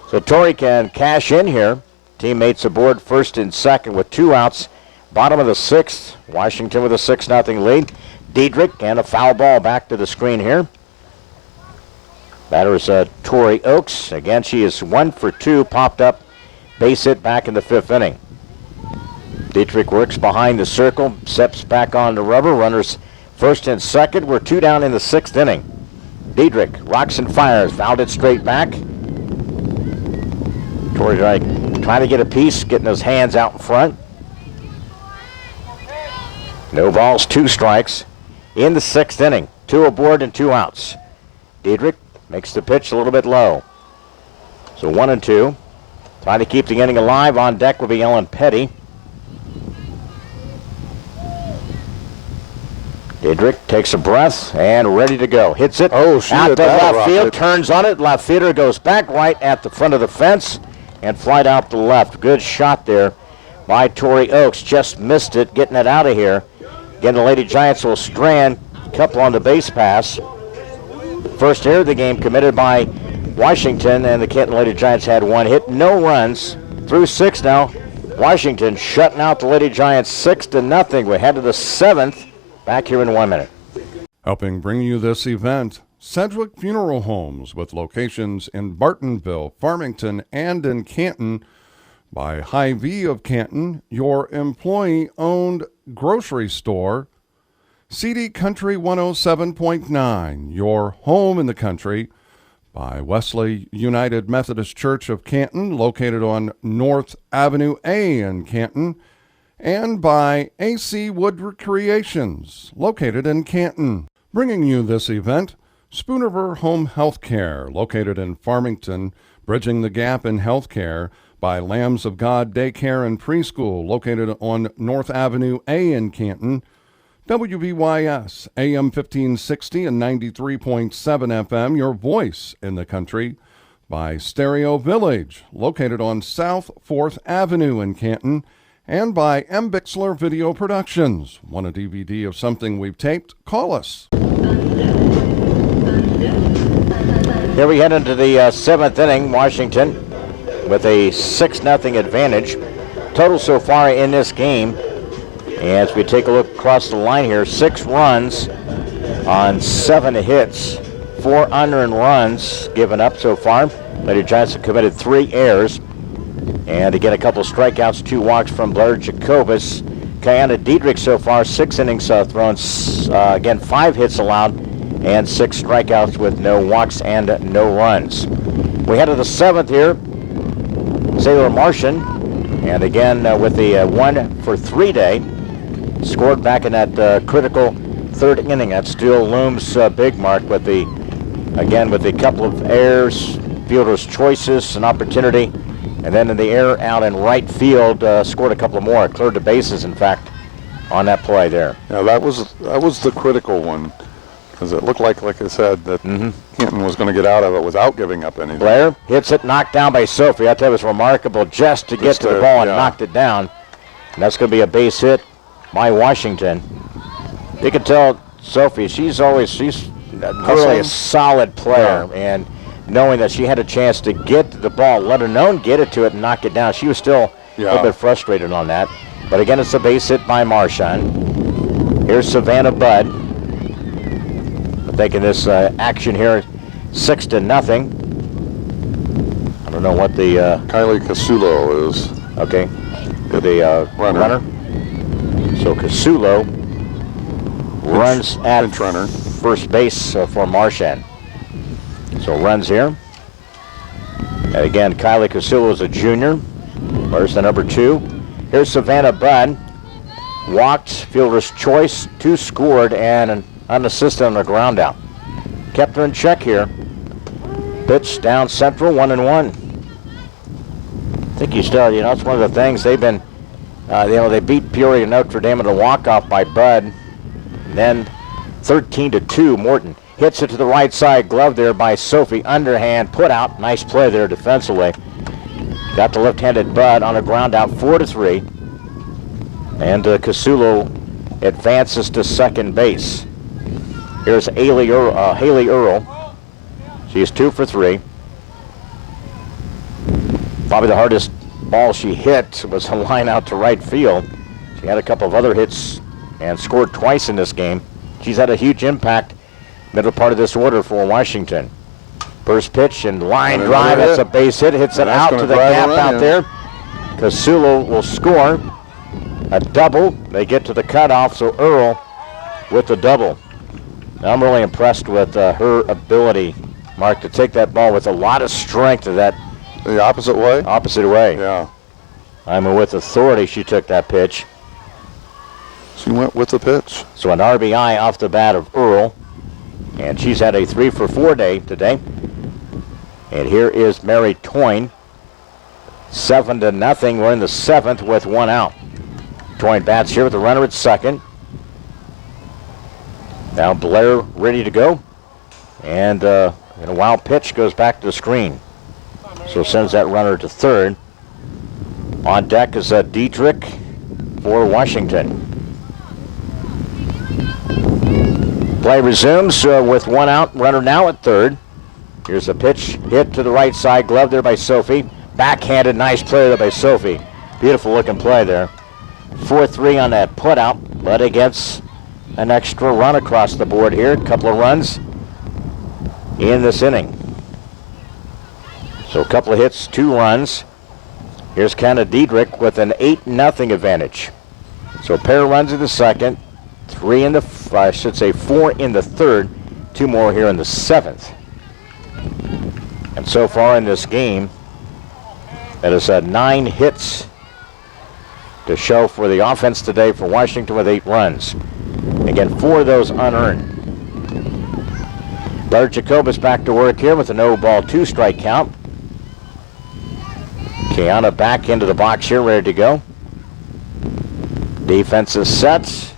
So Torrey can cash in here. Teammates aboard first and second with 2 outs. Bottom of the 6th, Washington with a 6-0 lead. Diedrich and a foul ball back to the screen here. Batter is Tori Oakes. Again, she is 1 for 2, popped up, base hit back in the 5th inning. Diedrich works behind the circle, steps back on the rubber. Runners first and second. We're 2 down in the 6th inning. Diedrich rocks and fires, fouled it straight back. Tori trying to get a piece, getting his hands out in front. No balls, 2 strikes in the 6th inning. 2 aboard and 2 outs. Diedrich makes the pitch a little bit low. So 1-2. Trying to keep the inning alive. On deck will be Ellen Petty. Diedrich takes a breath and ready to go. Hits it out to left field. Turns on it. Left fielder goes back right at the front of the fence and flied out to left. Good shot there by Tori Oakes. Just missed it, getting it out of here. Again, the Lady Giants will strand. Couple on the base pass. First error of the game committed by Washington, and the Canton Lady Giants had 1 hit. No runs through 6 now. Washington shutting out the Lady Giants 6-0. We head to the 7th. Back here in 1 minute. Helping bring you this event, Sedgwick Funeral Homes, with locations in Bartonville, Farmington, and in Canton. By Hy-Vee of Canton, your employee-owned grocery store. CD Country 107.9, your home in the country. By Wesley United Methodist Church of Canton, located on North Avenue A in Canton. And by AC Wood Recreations, located in Canton. Bringing you this event, Spooniver Home Health Care, located in Farmington, bridging the gap in health care. By Lambs of God Daycare and Preschool, located on North Avenue A in Canton. WBYS, AM 1560 and 93.7 FM, your voice in the country. By Stereo Village, located on South 4th Avenue in Canton. And by M. Bixler Video Productions. Want a DVD of something we've taped? Call us. Here we head into the seventh inning. Washington with a 6-0 advantage. Total so far in this game, as we take a look across the line here, 6 runs on 7 hits, 4 unearned runs given up so far. Lady Giants have committed 3 errors. And again, a couple strikeouts, 2 walks from Blair Jacobus. Canton Diedrich so far, 6 innings thrown, again 5 hits allowed, and 6 strikeouts with no walks and no runs. We head to the 7th here. Sailor Martian, and again with the 1-for-3 day, scored back in that critical 3rd inning. That still looms big, Mark, with the couple of errors, fielder's choices, an opportunity, and then in the air out in right field, scored a couple more, cleared the bases, in fact, on that play there. Yeah, that was the critical one, because it looked like I said, that Canton was going to get out of it without giving up anything. Blair hits it, knocked down by Sophie. I thought it was remarkable just to get to the ball and knocked it down. And that's going to be a base hit by Washington. You can tell Sophie, she's really a solid player, and knowing that she had a chance to get to the ball, let alone get it to it and knock it down, she was still a little bit frustrated on that. But again, it's a base hit by Marchand. Here's Savannah Budd. Taking this action here, 6-0. I don't know what the Kylie Casulo is. Okay, the runner. So Casulo runs at runner. First base for Marchand. So runs here. And again, Kylie Casulo is a junior. Where's the number 2? Here's Savannah Budd. Walked, fielder's choice, 2 scored, and an unassisted on the ground out. Kept her in check here. Pitch down central, 1-1. I think you still, it's one of the things they've been, they beat Peoria Notre Dame in a walk-off by Budd. Then 13-2, Morton hits it to the right side, glove there by Sophie, underhand, put out. Nice play there defensively. Got the left-handed Budd on a ground out, 4-3. And Casulo advances to second base. Here's Haley Earl. She's 2 for 3. Probably the hardest ball she hit was a line out to right field. She had a couple of other hits and scored twice in this game. She's had a huge impact middle part of this order for Washington. First pitch and line drive. That's a base hit. Hits it out to the gap out there. Casulo will score a double. They get to the cutoff, so Earl with the double. I'm really impressed with her ability, Mark, to take that ball with a lot of strength to that. The opposite way? Opposite way. Yeah. I mean, with authority, she took that pitch. She went with the pitch. So an RBI off the bat of Earl. And she's had a 3 for 4 day today. And here is Mary Toyne. 7-0. We're in the 7th with 1 out. Toyne bats here with the runner at second. Now Blair ready to go. And a wild pitch goes back to the screen. So sends that runner to third. On deck is Diedrich for Washington. Play resumes with 1 out. Runner now at third. Here's a pitch hit to the right side. Glove there by Sophie. Backhanded. Nice play there by Sophie. Beautiful looking play there. 4-3 on that put out. But against an extra run across the board here. A couple of runs in this inning. So a couple of hits, 2 runs. Here's Canton Diedrich with an 8-0 advantage. So a pair of runs in the second, 4 in the third, 2 more here in the 7th. And so far in this game, that is 9 hits to show for the offense today for Washington with 8 runs. Again, 4 of those unearned. Blair Jacobus back to work here with a no-ball 2-strike count. Kiana back into the box here, ready to go. Defense is set.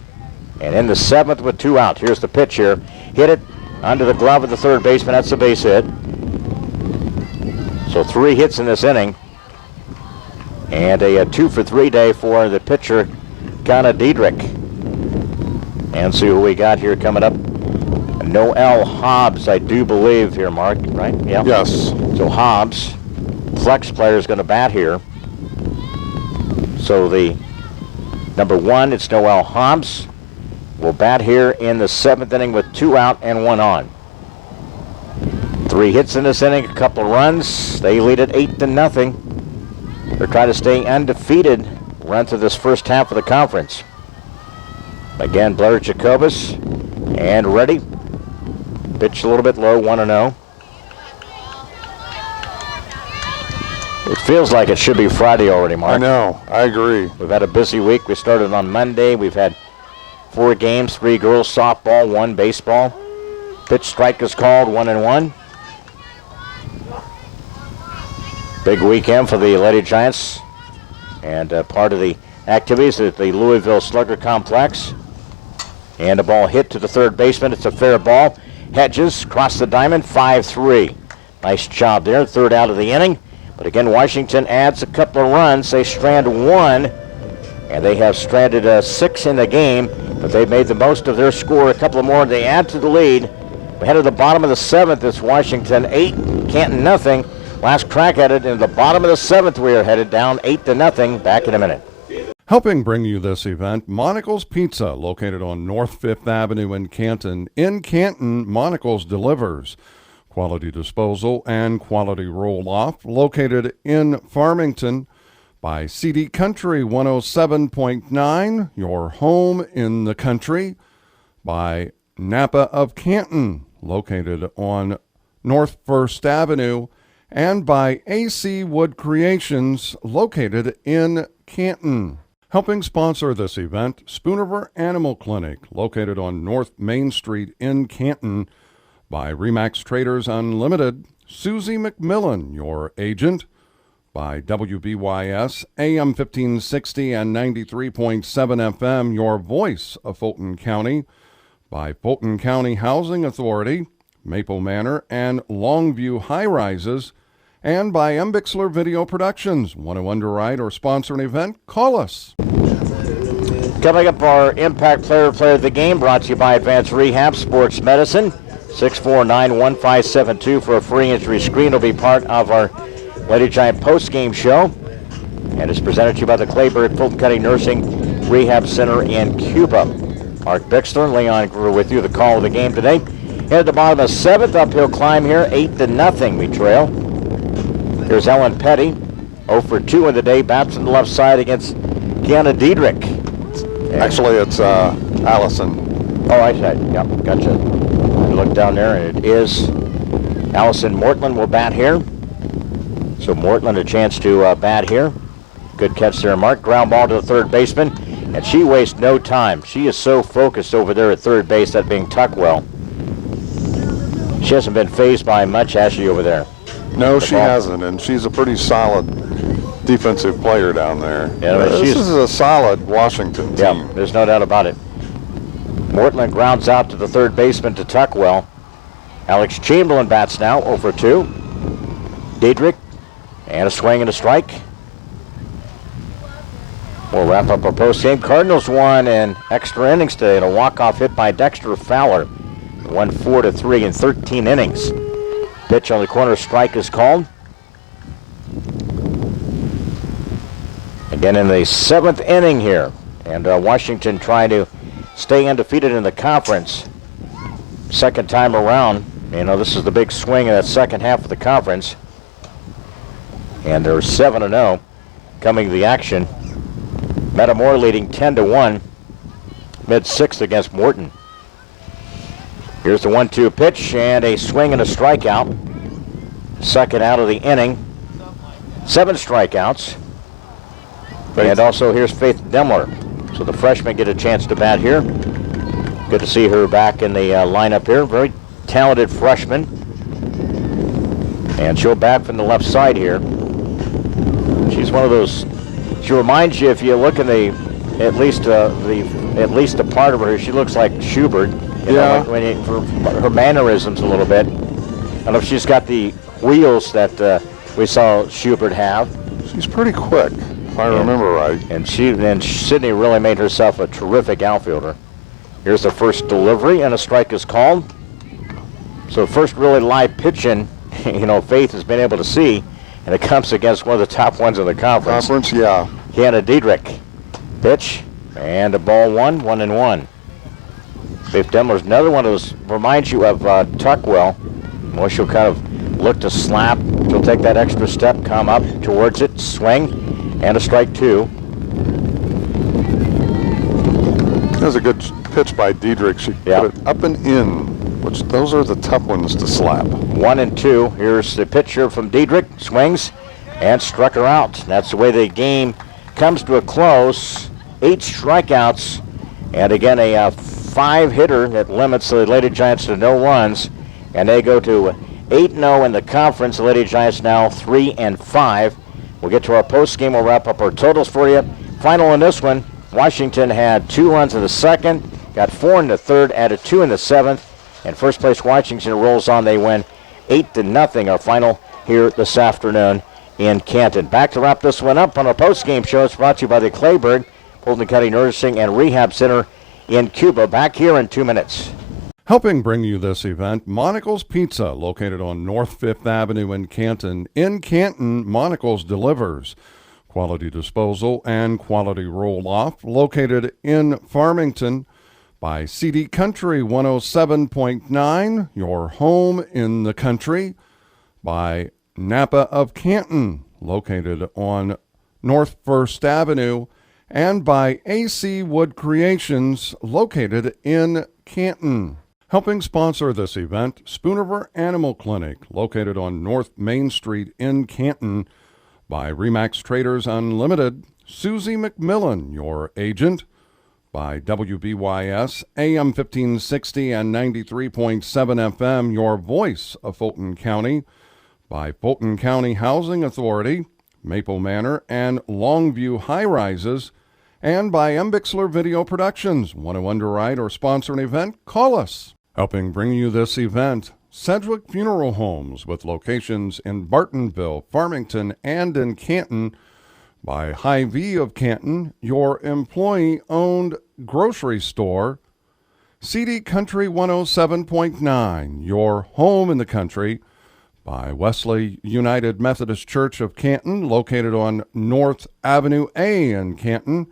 And in the 7th with 2 out. Here's the pitch here. Hit it under the glove of the third baseman. That's a base hit. So 3 hits in this inning. And a 2 for 3 day for the pitcher, Canton Diedrich. And see who we got here coming up Noel Hobbs, I do believe here, Mark, right? Yeah. Yes. So Hobbs, flex player, is going to bat here. So the number 1, it's Noel Hobbs, will bat here in the 7th inning with 2 out and 1 on. 3 hits in this inning, a couple of runs. They lead it 8-0. They're trying to stay undefeated, run through this first half of the conference. Again, Blair Jacobus, and ready. Pitch a little bit low, 1-0. It feels like it should be Friday already, Mark. I know. I agree. We've had a busy week. We started on Monday. We've had 4 games, 3 girls softball, 1 baseball. Pitch strike is called, 1-1. Big weekend for the Lady Giants, and part of the activities at the Louisville Slugger Complex. And a ball hit to the third baseman. It's a fair ball. Hedges across the diamond, 5-3. Nice job there, 3rd out of the inning. But again, Washington adds a couple of runs. They strand 1, and they have stranded 6 in the game, but they've made the most of their score. A couple of more, they add to the lead. We head to the bottom of the 7th. It's Washington 8, Canton nothing. Last crack at it in the bottom of the 7th. We are headed down 8-0. Back in a minute. Helping bring you this event, Monocle's Pizza, located on North 5th Avenue in Canton. In Canton, Monocle's delivers quality disposal and quality roll-off, located in Farmington by CD Country 107.9, your home in the country, by Napa of Canton, located on North 1st Avenue, and by AC Wood Creations, located in Canton. Helping sponsor this event, Spooniver Animal Clinic, located on North Main Street in Canton, by Remax Traders Unlimited, Susie McMillan, your agent, by WBYS, AM 1560 and 93.7 FM, your voice of Fulton County, by Fulton County Housing Authority, Maple Manor, and Longview High Rises, and by M. Bixler Video Productions. Want to underwrite or sponsor an event? Call us. Coming up, our Impact Player of the Game, brought to you by Advanced Rehab Sports Medicine. 649-1572 for a free injury screen will be part of our Lady Giant post-game show. And it's presented to you by the Clayburgh Fulton County Nursing Rehab Center in Cuba. Mark Bixler and Leon Groover with you, the call of the game today. Head at the bottom of the 7th, uphill climb here, 8-0 we trail. Here's Ellen Petty, 0 for 2 in the day, bats on the left side against Kiana Diedrich. Actually, it's Allison. Oh, I said, yep, gotcha. Look down there, and it is Allison Mortland will bat here. So Mortland a chance to bat here. Good catch there, Mark. Ground ball to the third baseman, and she wastes no time. She is so focused over there at third base, that being Tuckwell. She hasn't been phased by much, has she, over there? No, she hasn't, and she's a pretty solid defensive player down there. Yeah, this is a solid Washington team. Yeah, there's no doubt about it. Mortland grounds out to the third baseman to Tuckwell. Alex Chamberlain bats now, 0 for 2. Diedrich, and a swing and a strike. We'll wrap up our post-game. Cardinals won in extra innings today in a walk-off hit by Dexter Fowler. Won 4-3 in 13 innings. Pitch on the corner, strike is called. Again in the 7th inning here, and Washington trying to stay undefeated in the conference. Second time around, you know, this is the big swing in that second half of the conference. And they're 7-0 coming to the action. Metamore leading 10-1, mid-6th against Morton. Here's the 1-2 pitch, and a swing and a strikeout. Second out of the inning. 7 strikeouts. And also here's Faith Demler. So the freshmen get a chance to bat here. Good to see her back in the lineup here. Very talented freshman. And she'll bat from the left side here. She's one of those. She reminds you, if you look in the at least a part of her, she looks like Schubert. You know, for her mannerisms a little bit. I don't know if she's got the wheels that we saw Schubert have. She's pretty quick, if I remember right. And Sydney really made herself a terrific outfielder. Here's the first delivery, and a strike is called. So first really live pitching, Faith has been able to see, and it comes against one of the top ones in the conference. Yeah. Canton Diedrich. Pitch, and a ball 1-1. Faith Demler's another one of those, reminds you of Tuckwell. Well, she'll kind of look to slap. She'll take that extra step, come up towards it, swing, and a strike 2. That was a good pitch by Diedrich. She put it up and in, which those are the tough ones to slap. 1-2. Here's the pitcher from Diedrich. Swings and struck her out. That's the way the game comes to a close. 8 strikeouts. And again, a 5-hitter that limits the Lady Giants to no runs. And they go to 8-0 in the conference. The Lady Giants now 3-5. We'll get to our post game. We'll wrap up our totals for you. Final in this one. Washington had 2 runs in the second, got 4 in the third, added 2 in the seventh, and first place Washington rolls on. They win 8-0. Our final here this afternoon in Canton. Back to wrap this one up on our post-game show. It's brought to you by the Clayburgh Fulton County Nursing and Rehab Center in Cuba. Back here in 2 minutes. Helping bring you this event, Monocle's Pizza, located on North 5th Avenue in Canton. In Canton, Monocle's delivers quality disposal and quality roll-off, located in Farmington. By CD Country 107.9, your home in the country. By Napa of Canton, located on North 1st Avenue. And by AC Wood Creations, located in Canton. Helping sponsor this event, Spooniver Animal Clinic, located on North Main Street in Canton. By Remax Traders Unlimited, Susie McMillan, your agent. By WBYS, AM 1560 and 93.7 FM, your voice of Fulton County. By Fulton County Housing Authority, Maple Manor, and Longview High Rises. And by M. Bixler Video Productions. Want to underwrite or sponsor an event? Call us. Helping bring you this event, Sedgwick Funeral Homes, with locations in Bartonville, Farmington, and in Canton. By Hy-Vee of Canton, your employee-owned grocery store. CD Country 107.9, your home in the country. By Wesley United Methodist Church of Canton, located on North Avenue A in Canton.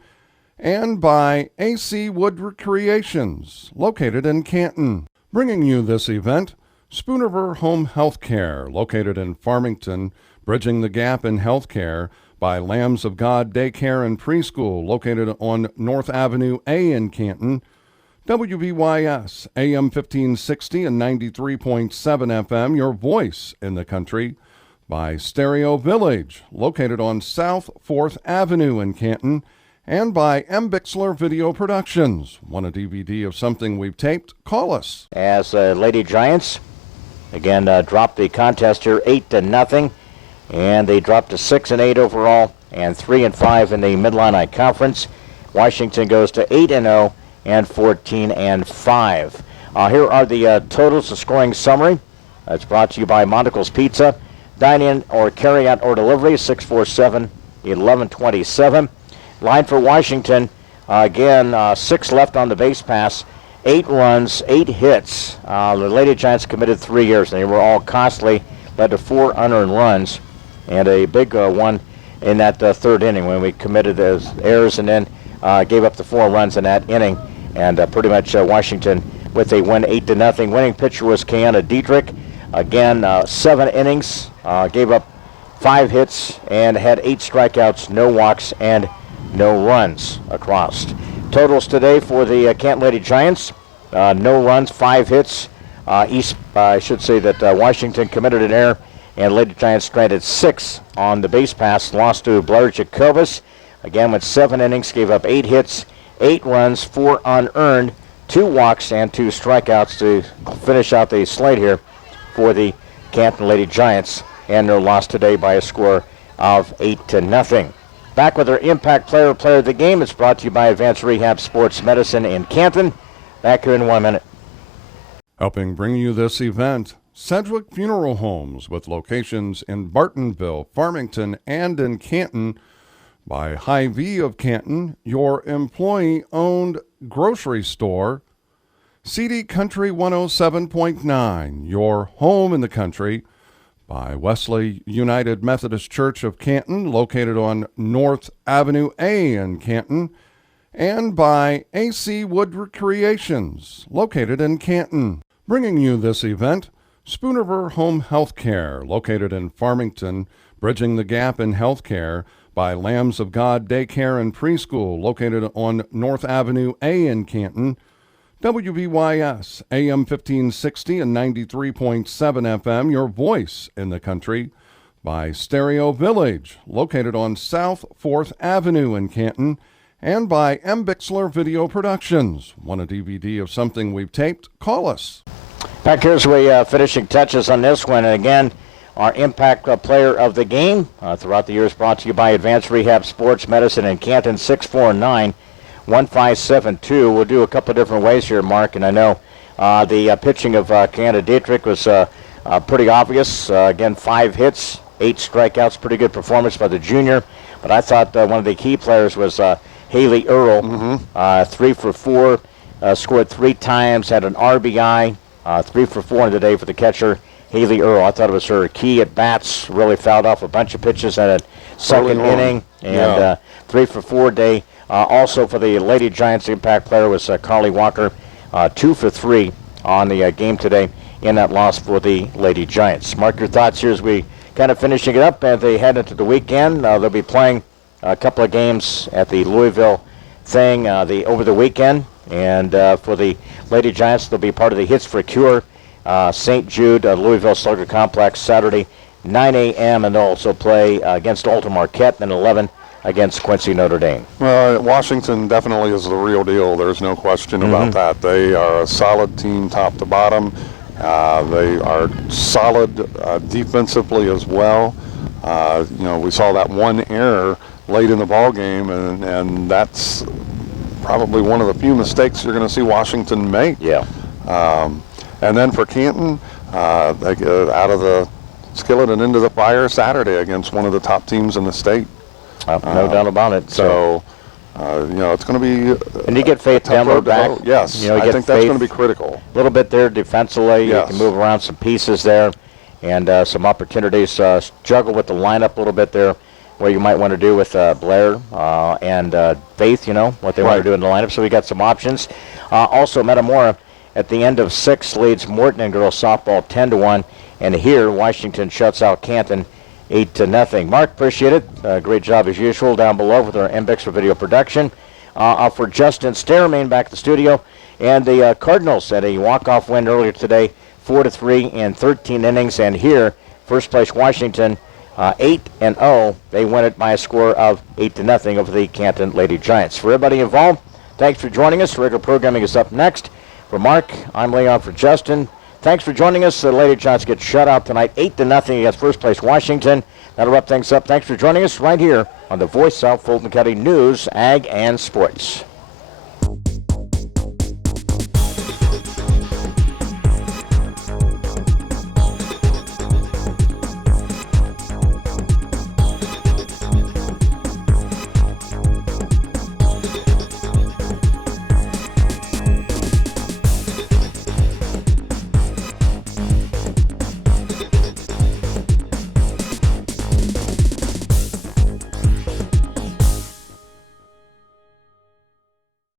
And by AC Wood Creations, located in Canton. Bringing you this event, Spooniver Home Health Care, located in Farmington, bridging the gap in health care. By Lambs of God Daycare and Preschool, located on North Avenue A in Canton. WBYS, AM 1560 and 93.7 FM, your voice in the country. By Stereo Village, located on South 4th Avenue in Canton. And by M. Bixler Video Productions. Want a DVD of something we've taped? Call us. As Lady Giants, again, dropped the contest here 8-0. And they dropped to 6-8 overall and 3-5 in the Mid-Illini Conference. Washington goes to 8-0 and 14-5. Here are the totals, the scoring summary. It's brought to you by Monocle's Pizza. Dine in or carry out or delivery, 647-1127. Line for Washington, again, 6 left on the base pass, 8 runs, 8 hits. The Lady Giants committed 3 errors. They were all costly, led to 4 unearned runs, and a big one in that third inning when we committed those errors and then gave up the 4 runs in that inning. And pretty much Washington with a win 8-0. Winning pitcher was Canton Diedrich. Again, 7 innings, gave up 5 hits and had 8 strikeouts, no walks, and no runs across. Totals today for the Canton Lady Giants, no runs, 5 hits. I should say that Washington committed an error, and Lady Giants stranded 6 on the base pass, lost to Blair Jacobus. Again, with 7 innings, gave up 8 hits, 8 runs, 4 unearned, 2 walks, and 2 strikeouts to finish out the slate here for the Canton Lady Giants, and their loss today by a score of 8-0. Back with our Impact Player of the Game. It's brought to you by Advanced Rehab Sports Medicine in Canton. Back here in 1 minute. Helping bring you this event, Sedgwick Funeral Homes, with locations in Bartonville, Farmington, and in Canton. By Hy-Vee of Canton, your employee-owned grocery store. CD Country 107.9, your home in the country, by Wesley United Methodist Church of Canton, located on North Avenue A in Canton, and by AC Wood Recreations, located in Canton. Bringing you this event, Spoonerver Home Health Care, located in Farmington, bridging the gap in health care, by Lambs of God Daycare and Preschool, located on North Avenue A in Canton. WBYS, AM 1560 and 93.7 FM, your voice in the country, by Stereo Village, located on South 4th Avenue in Canton, and by M. Bixler Video Productions. Want a DVD of something we've taped? Call us. Back here's finishing touches on this one. And again, our impact player of the game throughout the years brought to you by Advanced Rehab Sports Medicine in Canton, 649-1572. We'll do a couple of different ways here, Mark, and I know the pitching of Canada Dietrich was pretty obvious. Again, 5 hits, 8 strikeouts, pretty good performance by the junior. But I thought one of the key players was Haley Earl, 3 for 4, scored 3 times, had an RBI, 3 for 4 in the day for the catcher, Haley Earl. I thought it was her key at bats, really fouled off a bunch of pitches in a second inning, and 3 for 4 day. Also for the Lady Giants, impact player was Carly Walker, 2 for 3 on the game today in that loss for the Lady Giants. Mark, your thoughts here as we kind of finishing it up as they head into the weekend. They'll be playing a couple of games at the Louisville thing over the weekend, and for the Lady Giants, they'll be part of the Hits for Cure St. Jude Louisville Slugger Complex Saturday 9 a.m. and they'll also play against Alta Marquette and 11 against Quincy Notre Dame. Well, Washington definitely is the real deal. There's no question about that. They are a solid team top to bottom. They are solid defensively as well. We saw that one error late in the ball game, and that's probably one of the few mistakes you're going to see Washington make. Yeah. And then for Canton, they get out of the skillet and into the fire Saturday against one of the top teams in the state. No doubt about it. So, it's going to be. And you get Faith Demler back. Yes, I think that's going to be critical. A little bit there defensively. Yes. You can move around some pieces there, and some opportunities. Juggle with the lineup a little bit there, where you might want to do with Blair and Faith. What they want to do in the lineup. So we got some options. Also, Metamora at the end of 6 leads Morton in girls softball 10-1, and here Washington shuts out Canton 8-0. Mark, appreciate it. Great job as usual down below with our MBix for video production. For Justin Stermain back at the studio, and the Cardinals had a walk-off win earlier today, 4-3 in 13 innings, and here first place Washington 8-0. They win it by a score of 8-0 over the Canton Lady Giants. For everybody involved, thanks for joining us. Regular programming is up next. For Mark, I'm Leon. For Justin, thanks for joining us. The Lady Giants get shut out tonight, 8-0 against first place Washington. That'll wrap things up. Thanks for joining us right here on the Voice South Fulton County News, Ag, and Sports.